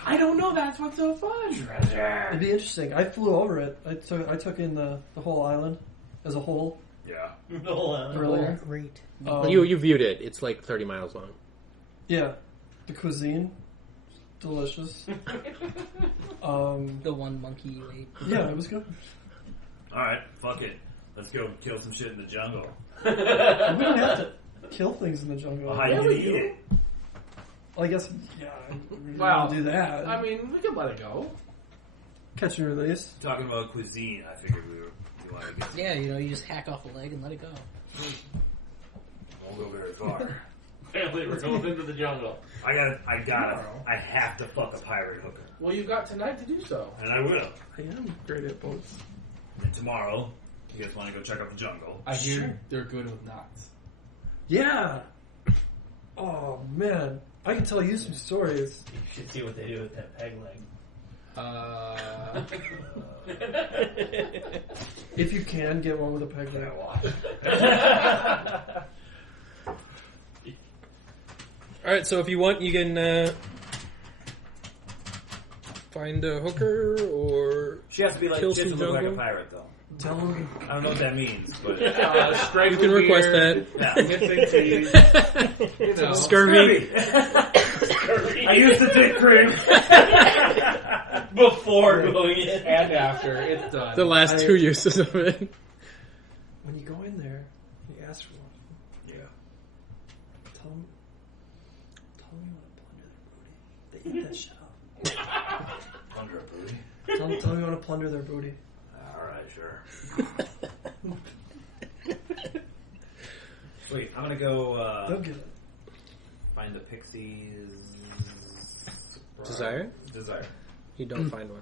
I don't know. That's what's so fun. It'd be interesting. I flew over it. I took in the whole island as a whole Yeah. earlier. Great. You viewed it. It's like 30 miles long. Yeah. The cuisine. Delicious. The one monkey you ate. Yeah, it was good. Alright, fuck it. Let's go kill some shit in the jungle. We don't have to kill things in the jungle. Well, how Yeah, do we you eat do. it? Well, I guess, yeah, we Wow. do that. I mean, we can let it go. Catch and release. Talking about cuisine, I figured we wanted to get Yeah, you just hack off a leg and let it go. won't go very far. Apparently we're going into the jungle. I have to fuck a pirate hooker. Well, you've got tonight to do so. And I will. I am great at boats. And tomorrow, you guys want to go check out the jungle? I hear they're good with knots. Yeah. Oh man, I can tell you some stories. You should see what they do with that peg leg. If you can get one with a peg leg. Alright, so if you want, you can find a hooker or She has to be like, Kill she has to some look like a jungle? pirate, though. Tell them. I don't know what that means, but Straight you can request that. yeah. Missing teeth. You know. Scurvy. I used to take cream. Before going in. And after. It's done. The last 2 uses of it. When you go in there, you ask for one. Yeah. Tell them you want to plunder their booty. They eat that shit up. Plunder a booty. Tell them you want to plunder their booty. Alright, sure. Sweet. I'm gonna go They'll get it. find the Pixies. Desire? Desire. You don't find one.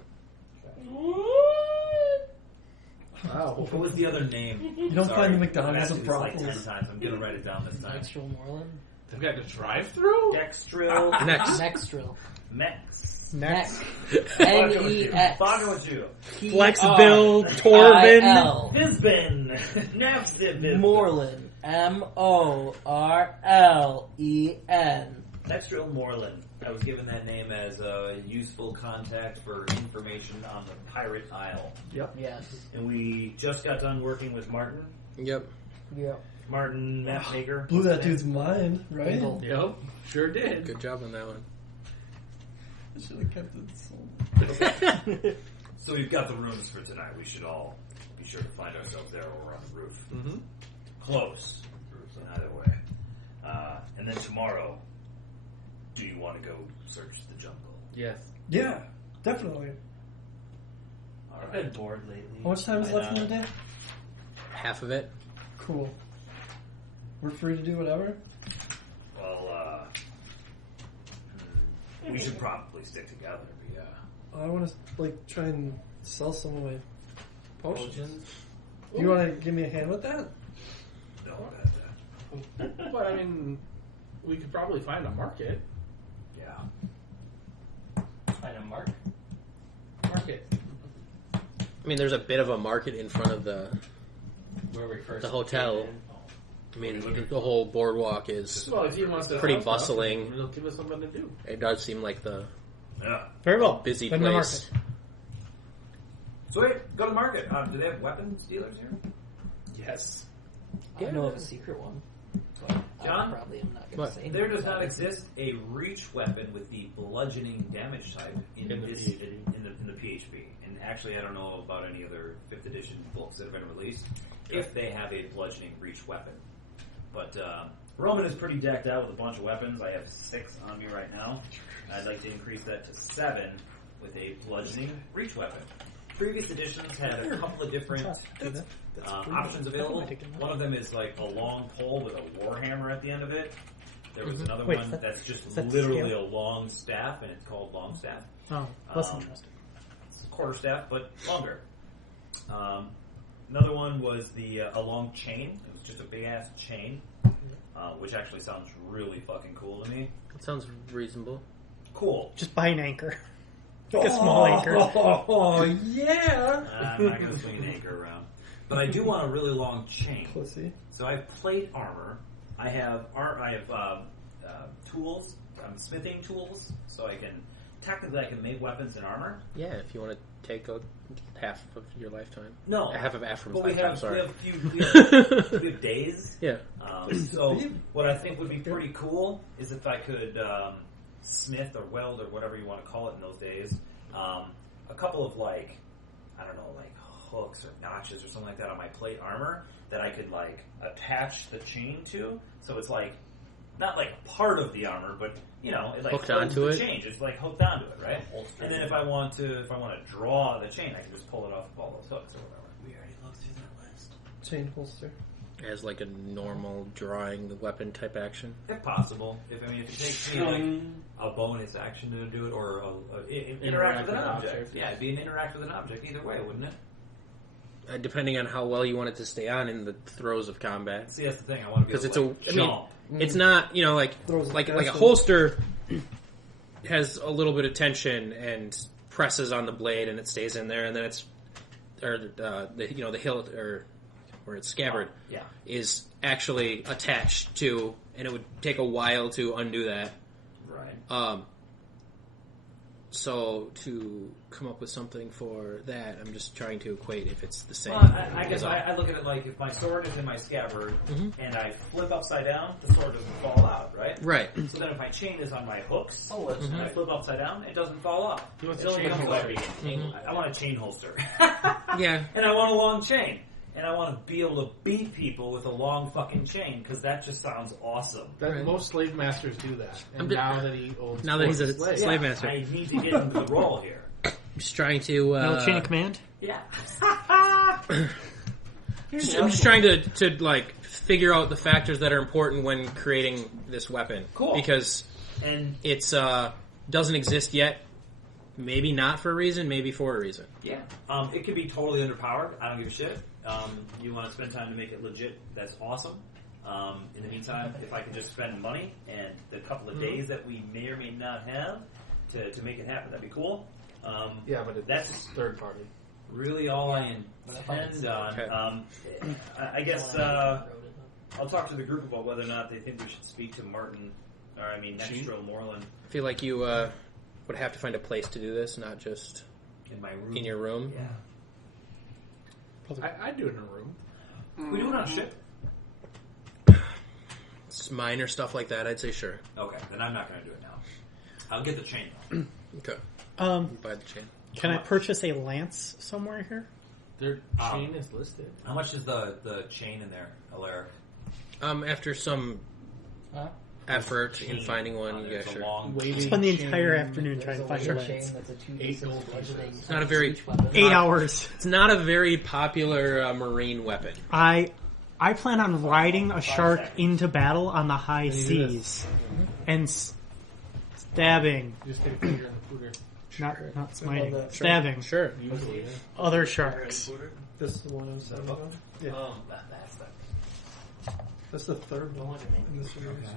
Wow. What was the other name? You don't Sorry. find the McDonald's I've asked of you this like brothels. 10 times. I'm gonna write it down this time. Nextril Moreland? They've got the drive-through? Dextril. Next. Nextril. Mex. Next. N-E-X. Fucking with you. Flex Bill Torvin. I-L. Hisbin. Nafsdibin. Moreland. M-O-R-L-E-N. Dextril Moreland. I was given that name as a useful contact for information on the Pirate Isle. Yes. And we just got done working with Martin. Yep. Yep. Martin Mapmaker. Blew that dude's mind, right? Eagle. Yep. Sure did. Good job on that one. I should have kept it sold. So we've got the rooms for tonight. We should all be sure to find ourselves there or we're on the roof. Mm-hmm. Close. So either way. And then tomorrow, do you want to go search the jungle? Yes. Yeah, definitely. All I've right. been bored lately. How much time is Why left in the not? day? Half of it. Cool. We're free to do whatever? Well, we should probably stick together. Yeah. I want to, try and sell some of my potions. Potions. You want to give me a hand with that? No, about that. But, I mean, we could probably find a market. Yeah. Find a mark. Market. I mean, there's a bit of a market in front of the Where we first The hotel. came in. I mean, the whole boardwalk is Well, if he wants to pretty help us, bustling. it'll give us something to do. It does seem like the Yeah. Very well. busy Then the place. market. So wait, go to the market. Do they have weapons dealers here? Yes. I know of a secret one. But John? I probably am not going What? to say There anything does not about it. exist a reach weapon with the bludgeoning damage type in In the this PHP. in the PHP. And actually, I don't know about any other 5th edition books that have been released if they have a bludgeoning reach weapon. But Roman is pretty decked out with a bunch of weapons. I have 6 on me right now. I'd like to increase that to 7 with a bludgeoning reach weapon. previous editions had a couple of different options available. One of them is like a long pole with a warhammer at the end of it. There was another Wait, one is that- that's just is that literally scale? a long staff, and it's called long staff. Oh, less Um, interesting. It's a quarter staff, but longer. Another one was a long chain. It was just a big ass chain, which actually sounds really fucking cool to me. That sounds reasonable. Cool. Just buy an anchor. Like a small anchor. Oh, yeah. I'm not going to swing an anchor around, but I do want a really long chain. Pussy. So I have plate armor. I have tools, smithing tools, so I can make weapons and armor. Yeah, if you want to take half of your lifetime. No, Half of Afram's but we lifetime, have sorry. we have days. Yeah. So what I think would be pretty cool is if I could smith or weld or whatever you want to call it in those days, a couple of like hooks or notches or something like that on my plate armor that I could like attach the chain to, so it's like not like part of the armor, but it like Hooked holds onto the it? chain. It's like hooked onto it, right? And then if I want to draw the chain, I can just pull it off of all those hooks or whatever. We already looked through that list. Chain holster. As like a normal drawing the weapon type action. If possible. If it takes me like a bonus action to do it, or interact with an object. Yeah, it'd be an interact with an object either way, wouldn't it? Depending on how well you want it to stay on in the throes of combat. See, that's the thing. I want to be Because able it's to a, jump. it's not, Throws like it a fast. holster has a little bit of tension and presses on the blade and it stays in there, and then the hilt or where it's scabbard Yeah. is actually attached to, and it would take a while to undo that. Right. So to come up with something for that, I'm just trying to equate if it's the same. Well, I guess I look at it like if my sword is in my scabbard and I flip upside down, the sword doesn't fall out, right? Right. So then if my chain is on my hooks and I flip upside down, it doesn't fall off. You want It the only chain becomes holster. like I want a chain holster. Yeah. And I want a long chain. And I want to be able to beat people with a long fucking chain, because that just sounds awesome. That, most slave masters do that. And I'm just- now that he owns Now that he's a slave. slave Yeah, master. I need to get into the role here. I'm just trying to... No chain of command? Yeah. I'm just trying to like figure out the factors that are important when creating this weapon. Cool. Because And it's doesn't exist yet. Maybe not for a reason, maybe for a reason. yeah, it could be totally underpowered. I don't give a shit. You want to spend time to make it legit, that's awesome. In the meantime, if I can just spend money and the couple of days that we may or may not have to make it happen, that'd be cool. Yeah, but it's That's third party. really all I intend on. Okay. I guess I'll talk to the group about whether or not they think we should speak to Martin, Nextro Moreland I feel like you would have to find a place to do this, not just in my room. in your room. Yeah. I'd do it in a room. Can we do it on a ship? It's minor stuff like that, I'd say sure. Okay, then I'm not going to do it now. I'll get the chain though. Okay. Buy the chain. Can I purchase a lance somewhere here? Their chain is listed. How much is the chain in there, Alaric? After some effort in finding one, you There's get a sure. long I spend the entire afternoon trying to There's find a a chain lance. that's a 2d6 gold bludgeoning. It's not a very- each weapon. 8 hours. It's not a very popular marine weapon. I plan on riding a shark into battle on the high Then you do seas and stabbing, You just get a finger in the pooter. not smiting, that. stabbing Usually, yeah. other sharks. This is the 107 one? Yeah. That's the third one in the series.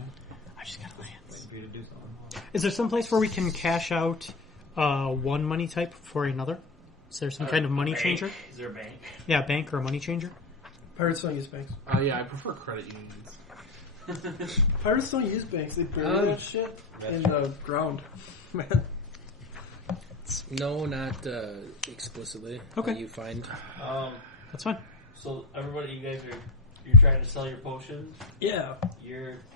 I just got a lance. for you to do something. Is there some place where we can cash out one money type for another? Is there some kind of money changer? Is there a bank? Yeah, bank or a money changer? Pirates don't use banks. Yeah, I prefer credit unions. Pirates don't use banks. They bury that shit in the ground. Man. No, not explicitly. Okay. That you find. That's fine. So everybody, you're trying to sell your potions. Yeah.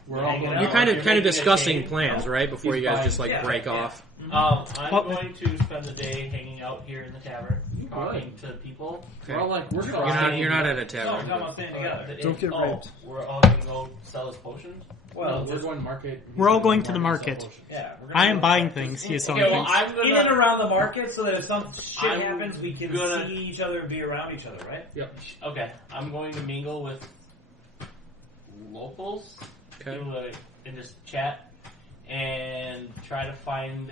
We're all going. You're kind of making a discussing chain. plans, right? Before you guys just like break off. I'm Well- going to spend the day hanging out here in the tavern, talking to people. We're all like, we're You're not at a No, tavern. come but- on, staying together. Don't get raped. We're all going to go sell his potions. Well, we're going to market. We're all going to the market. Yeah, we're I gonna am go- buying things. He is selling Okay, well, things. I'm in and around the market so that if some shit I'm happens, we can gonna- see each other and be around each other, right? Yep. Okay, I'm going to mingle with locals Okay. and just chat and try to find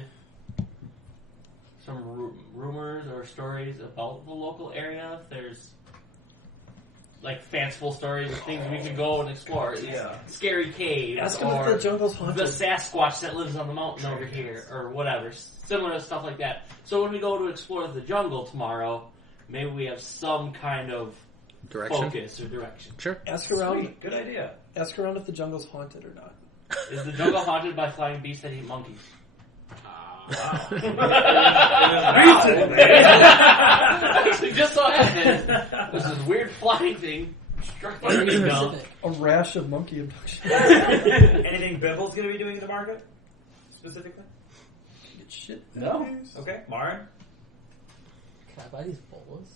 some rumors or stories about the local area. If there's like fanciful stories of things we could go and explore. Yeah. Scary caves Ask him or if the jungle's the haunted. Sasquatch that lives on the mountain over here, or whatever, similar stuff like that. So when we go to explore the jungle tomorrow, maybe we have some kind of Direction. focus or direction. Sure. Ask around. Sweet, good idea. Ask around if the jungle's haunted or not. Is the jungle haunted by flying beasts that eat monkeys? Actually, just saw that. There's this weird flying thing struck by me. No. A rash of monkey abduction. Anything Bibble's going to be doing in the market? Specifically? Get shit. No. Okay, Mara? Can I buy these bolas?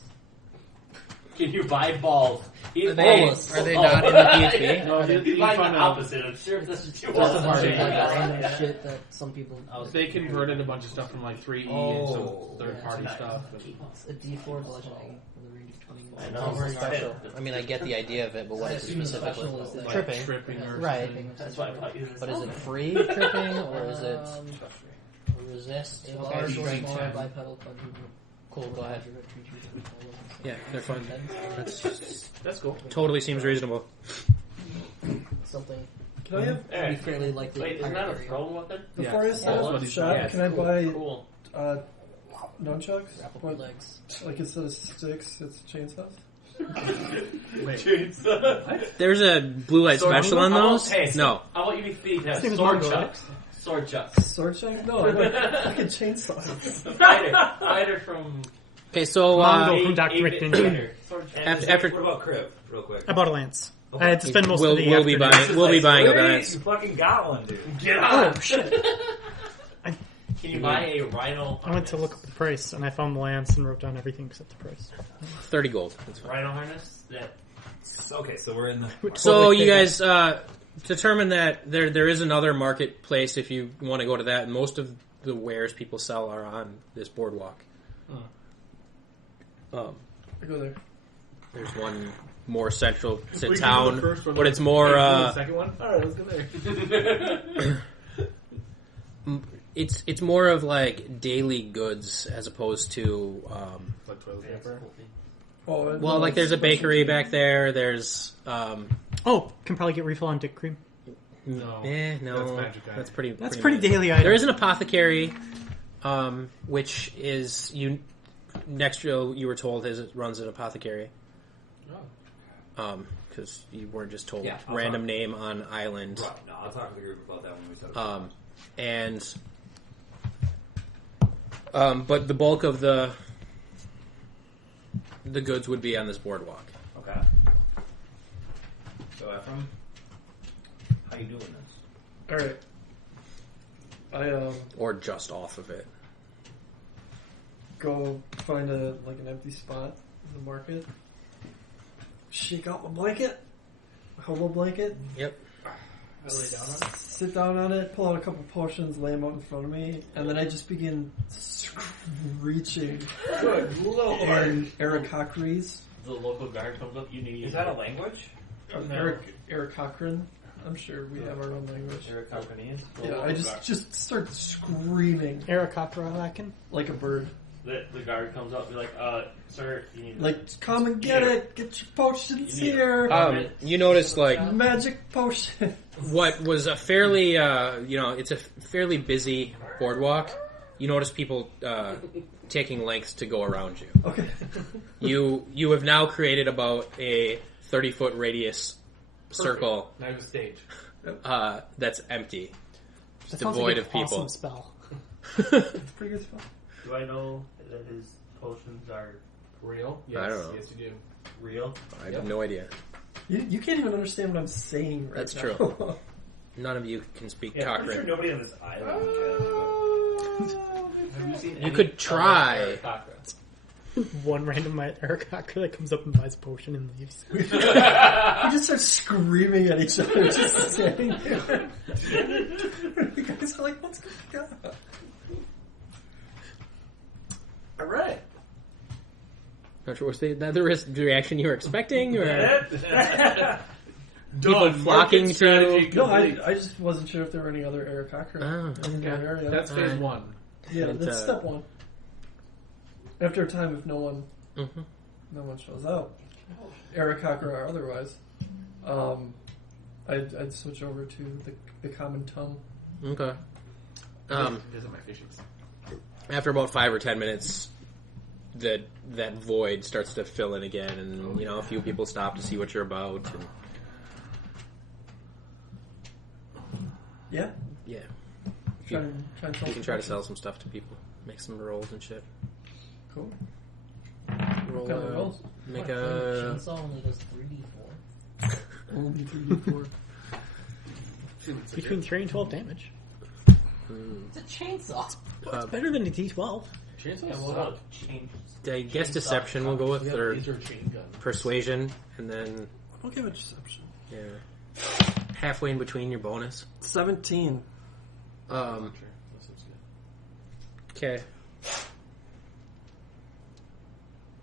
Can you buy balls? Are they Oh. not in the PHP? No, You're buying the opposite. I'm sure this is too Just a bunch of awesome. random shit that some people. They converted a bunch of stuff from like 3E and some third-party yeah, stuff. It's a D4 bludgeoning for the range of 20. I know. It's not very special. I mean, I get the idea of it, but what is it Special specifically? is that- Tripping. Tripping or Right. something. That's why I bought you this. But is it free tripping or is it Um, resist? a Okay, large or strength smaller 10. bipedal quadruped. cool. Go ahead. Yeah, they're fun. That's That's cool. totally seems reasonable. Something Can I have, to be Hey, fairly likely. wait, isn't that a area. thrown weapon? before I that's start what the he's shop, doing. can I buy Cool. nunchucks? Grapple What, legs. like instead of sticks, it's chainsaws? There's a blue light Sword special on Margo? those. Hey, so No, How about you be His name is sword Margo, chucks? Sword chucks. Sword shank? No, like fucking chainsaws. Fighter from okay. So Mongo from Dr. 8-bit Rick Ninja. fighter. Sword chucks. After- What about Crib, real quick? I bought a lance. I had to spend most we'll, of the we'll be afternoon. buying. We'll be buying a Sweet, lance. You fucking got one, dude. Get Oh on. shit! Can you buy a rhino? I went to look up the price and I found the lance and wrote down everything except the price. 30 gold. That's fine. rhino harness. That Okay, so we're in the... So Totally you figure. guys determine that there is another marketplace if you want to go to that. And most of the wares people sell are on this boardwalk. I go there. There's one more central We to can do town, the first one, but it's Hey, more. you do the second one. All right, let's go there. It's more of like daily goods as opposed to. Like toilet paper. Oh, Well, like there's a bakery back there. There's. Oh, can probably get refill on Dick Cream. No. No, That's magic item. that's pretty. That's pretty much. daily item. There is an apothecary, which is you. Next year, you were told it runs an apothecary. Because you weren't just told Yeah, I'll random talk. name on island. Well, no, I'll talk to the group about that when we set up. But the bulk of the goods would be on this boardwalk. Okay. So, Ephraim, how you doing this? Alright. I Or just off of it. go find an empty spot in the market. Shake out my blanket. Hobo blanket. Yep. I lay down on it. Sit down on it, pull out a couple potions, lay them out in front of me, and then I just begin screeching Good lord. in Arakakris. the local guard comes up. You need. Is that a language? Eric Cochran. I'm sure we have our own language. Eric Companies? Yeah, I just start screaming Eric Cochran. like a bird. The guard comes up and be like, sir, you need Like, come and get it! Get your potions You need here! You noticed like Magic potion! what was a fairly it's a fairly busy boardwalk. You notice people taking lengths to go around you. Okay. You have now created about a 30-foot radius circle Now you have a stage. that's empty, That sounds devoid like of an people. awesome spell. It's pretty good spell. Do I know that his potions are Real? Yes. I don't know. Yes, you do. real? I have no idea. You can't even understand what I'm saying right That's now. true. None of you can speak Yeah, I'm sure Cochrane. nobody on this island Have you seen You any could other try. Aarakocra? One random Aarakocra that comes up and buys a potion and leaves. We just start screaming at each other, just standing there. You guys are like, what's going on? All right. Not sure what's the reaction you were expecting, or can. people flocking to. No, I just wasn't sure if there were any other Aarakocra Oh, in that area. That's phase Alright. 1. yeah, and, that's step one. After a time, if no one Mhm. shows up, Aarakocra or otherwise, I'd switch over to the common tongue. Okay. Visit my fishes. After about 5 or 10 minutes, that void starts to fill in again, and a few people stop to see what you're about. And, Yeah, yeah, try and sell you can some try to potions. sell some stuff to people, make some rolls and shit. Cool. Roll, What kind of rolls? make What, a chainsaw only does 3d4. Only 3d4. Between 3 and 12 damage. It's a chainsaw. It's better than a D12. Chainsaws Yeah, what suck. about change? I guess deception we'll go with, or These are chain guns. persuasion, and then I'll give it deception. halfway in between your bonus. 17. Sure, that seems good. Okay.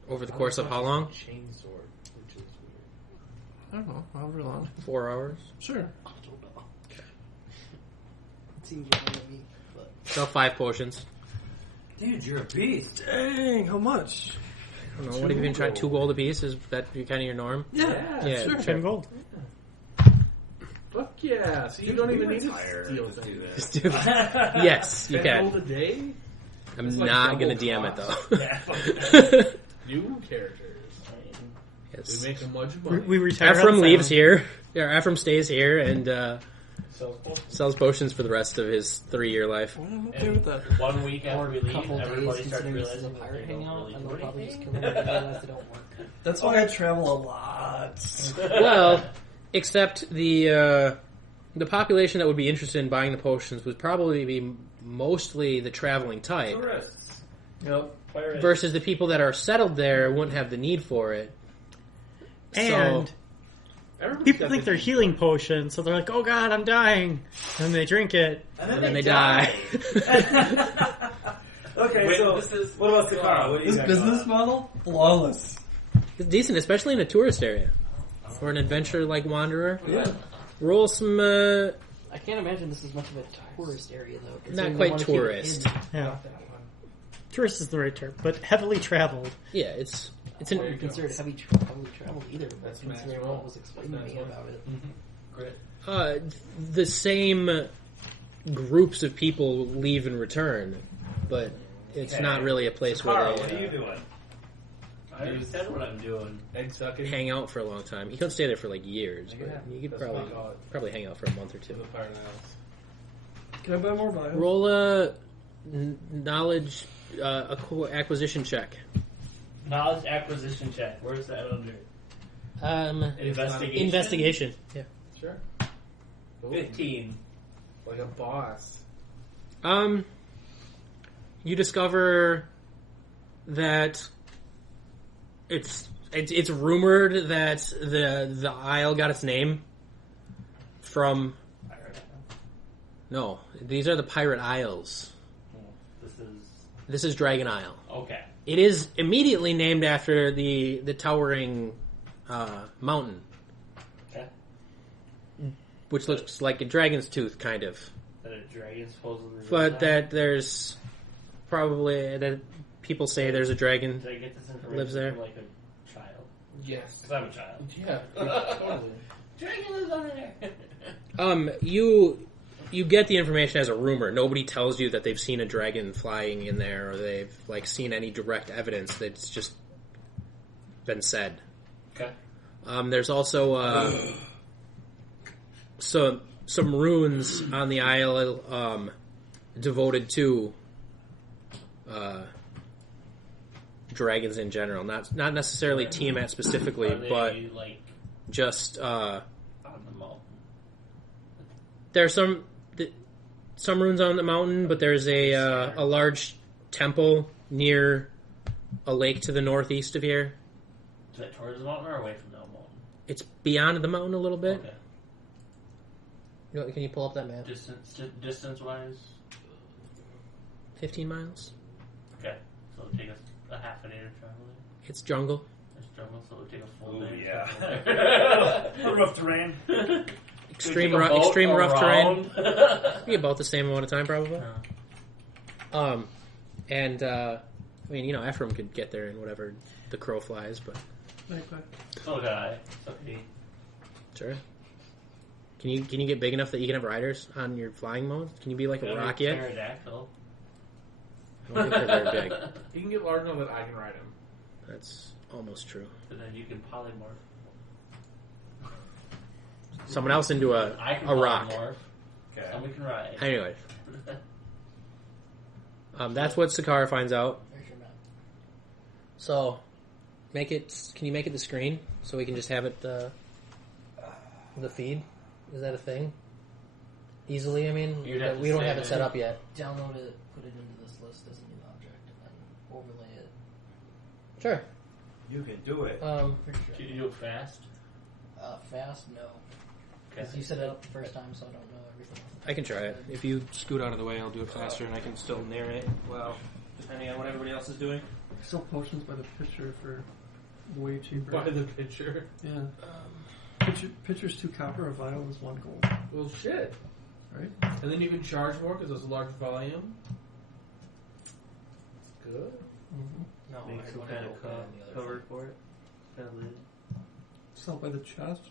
Over the course of how long? Chain sword, which is weird. I don't know, however long. 4 hours. Sure. It seems wrong to me, but Sell 5 potions. Dude, you're a beast. Dang, how much? I don't know. What have you been trying? 2 gold a piece? Is that kind of your norm? Yeah, Yeah, sure. 10 gold. Fuck yeah! So you don't even need to Retire. steal Just do things. that. Just do it. Yes, you 10 gold can. a day? I'm It's like not double going to DM it, cost. though. Yeah, fuck New characters. Yes. We make them much money. We retire. Ephraim on leaves silent. here. Yeah, Ephraim stays here and Sells potions. sells potions for the rest of his 3-year life. Well, I'm okay And with that. 1 week after we a leave, couple days everybody starts considering this is a realizing that pirate they don't hangout, really and do they'll probably just anything. kill them when they realize they don't work. That's why I travel a lot. Well, except the population that would be interested in buying the potions would probably be mostly the traveling type, Tourists. Yep. Pirates. versus the people that are settled there wouldn't have the need for it. And Everybody's people got think this- they're healing potions, so they're like, oh god, I'm dying. And then they drink it. And then they die. Okay, Wait, so this is- what about Sakara? What do you This got business going on? model, flawless. It's decent, especially in a tourist area. Or an adventure like Wanderer. Yeah. Roll some, I can't imagine this is much of a tourist area, though. not considering they quite wanna keep it tourist. hidden. Yeah. Tourist is the right term, but heavily traveled. Yeah, it's There I you wouldn't go. consider it heavily traveled either, That's considering natural. what was explained to me That's about it. Great. the same groups of people leave and return, but it's Okay. not really a place Sakara, where what are they you doing? I already said what I'm doing. Egg sucking. hang out for a long time. You can't stay there for like years, but Yeah, you could that's what I call it. probably hang out for a month or To two. the Pirate Isles. Can I buy more vials? Roll a knowledge acquisition check. Knowledge acquisition check. Where's that under? Investigation. Investigation. Yeah. Sure. Ooh, 15. like a boss. You discover that it's rumored that the isle got its name from. No, these are the Pirate Isles. This is Dragon Isle. Okay. It is immediately named after the towering mountain, Okay. which looks like a dragon's tooth, kind of. That a dragon supposedly lives But on? that there's probably that people say there's a dragon. Did I get this information lives there. from like a child? Yes. Because I'm a child. Yeah, totally. Dragon lives under there. You get the information as a rumor. Nobody tells you that they've seen a dragon flying in there, or they've like seen any direct evidence. That's just been said. Okay. There's also some runes on the isle devoted to dragons in general. Not necessarily Tiamat specifically, Are they, but like just on the mountain? there's some runes on the mountain, but there's a large temple near a lake to the northeast of here. Is that towards the mountain or away from the mountain? It's beyond the mountain a little bit. Okay. Can you pull up that map? Distance wise. 15 miles. Okay, so it'll take us a half a day to travel there. It's jungle. It's jungle, so it'll take a full Ooh, day. yeah. to travel there. Rough terrain. Extreme Take a boat rough terrain. around. Be about the same amount of time, probably. Yeah. I mean, Ephraim could get there in whatever the crow flies, but So did I. So did he. sure. Can you get big enough that you can have riders on your flying mode? Can you be like a Got rock yet? Pterodactyl. I don't think they're very big. He can get large enough that I can ride him. That's almost true. And then you can polymorph. Someone else into I can a rock. polymorph. Okay. And we can ride. Anyway, that's what Sakara finds out. Where's your map? So, can you make it the screen so we can just have it the feed? Is that a thing? Easily, I mean, You'd have to we don't save have it it. set up yet. Download it, put it into this list as a new object, and then overlay it. Sure. You can do it. Pretty Can sure. you do it fast? Fast? No. Because you set it up the first time, so I don't know everything. I can try it. If you scoot out of the way, I'll do it faster, and I can still narrate. Well, depending on what everybody else is doing. Sell potions by the pitcher for way cheaper. By the picture. Yeah. Pitcher's 2 copper, a vial is 1 gold. Well, shit. Right? And then you can charge more because it's a large volume. Good. No, Make I some wanna kind go of on the other cover side. for it. Kind of lid. Sell by the chest.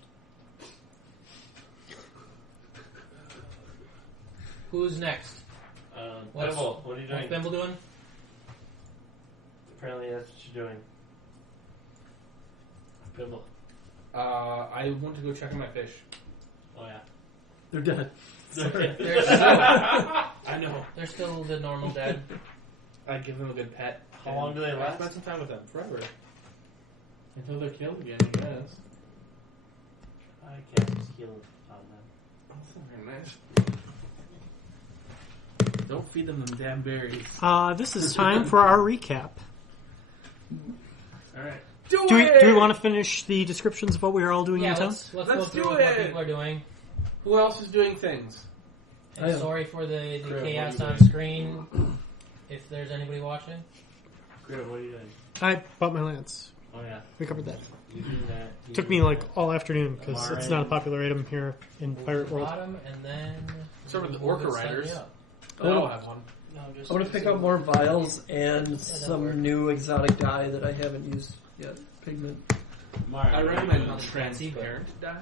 Who's next? What's- Bimble, what are you doing? What's Bimble doing? Apparently that's what you're doing. Bimble. I want to go check on my fish. Oh yeah. They're dead. They're I know. They're still the normal dead. I give them a good pet. How long do they I last? spend some time with them. Forever. Until they're killed again, I guess. I can't just heal on them. That's not very nice. Don't feed them damn berries. This is time for our recap. Alright. Do we want to finish the descriptions of what we are all doing Yeah, in town? let's go Let's through do what it. people are doing. Who else is doing things? And I am. sorry for the Crib, chaos what are you on doing? screen. If there's anybody watching, Greta, what are you doing? I bought my lance. Oh yeah. We covered that. You do that. You Took do me that. like all afternoon because it's not a popular item here in Pirate World. bottom, and then Start with the we'll Orca go sign Riders. me up. I'll have one. No, just I'm going to pick up more vials and some new exotic dye that I haven't used yet. Pigment. Mario, I what are you recommend doing? transparent dye.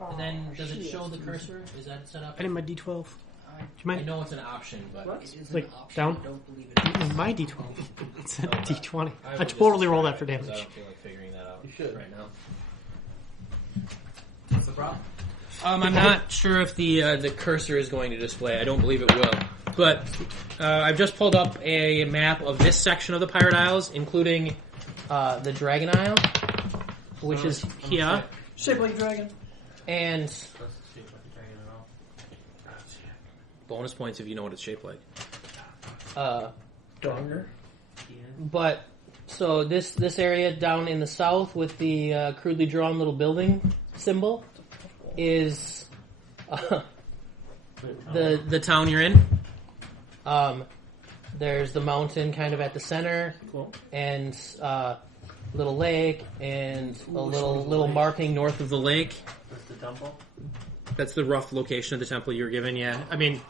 And then does it show the cursor? Is that set up? I need my D12. I, you mind- I know it's an option, but What? it is Like, an option. down? I don't believe it is. My D12. It's a D20. I I will just totally rolled try after it, 'cause I damage. don't feel like figuring that out You should. right now. What's the problem? I'm not sure if the cursor is going to display. I don't believe it will. But I've just pulled up a map of this section of the Pirate Isles, including the Dragon Isle, which is here. Shaped like a dragon. And Let's see if I can drag it at all. bonus points if you know what it's shaped like. Donger. But so this area down in the south with the crudely drawn little building symbol is the town you're in. There's the mountain kind of at the center, Cool. and little lake, and a little marking north of the lake. That's the temple. That's the rough location of the temple you were given. Yeah, I mean,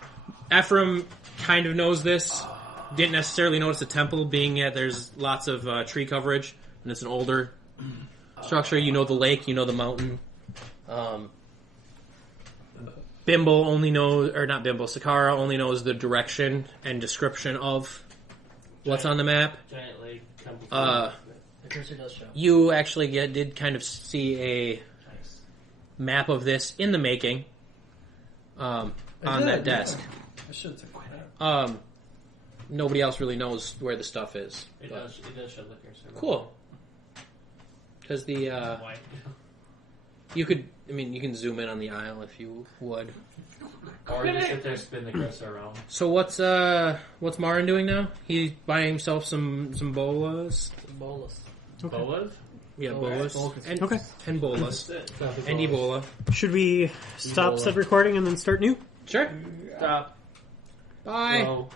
Ephraim kind of knows this. Didn't necessarily notice the temple, being that there's lots of tree coverage, and it's an older structure. You know the lake, you know the mountain. Bimble only knows, or not Bimble, Sakara only knows the direction and description of what's on the map. Giant lake temple. The cursor does show. You actually did kind of see a Nice. map of this in the making on that desk. I should have took that. Nobody else really knows where the stuff is. It but- does. It does show the cursor. Cool. Because the White. you can zoom in on the aisle if you would. Or just sit there, spin the cursor around. So what's Marin doing now? He's buying himself some bolas. Bolus. Okay. Bolas? Yeah, bolas. And, Okay. and bolas. That's it. And Ebola. Should we stop said recording and then start new? Sure. Stop. Bye. Go.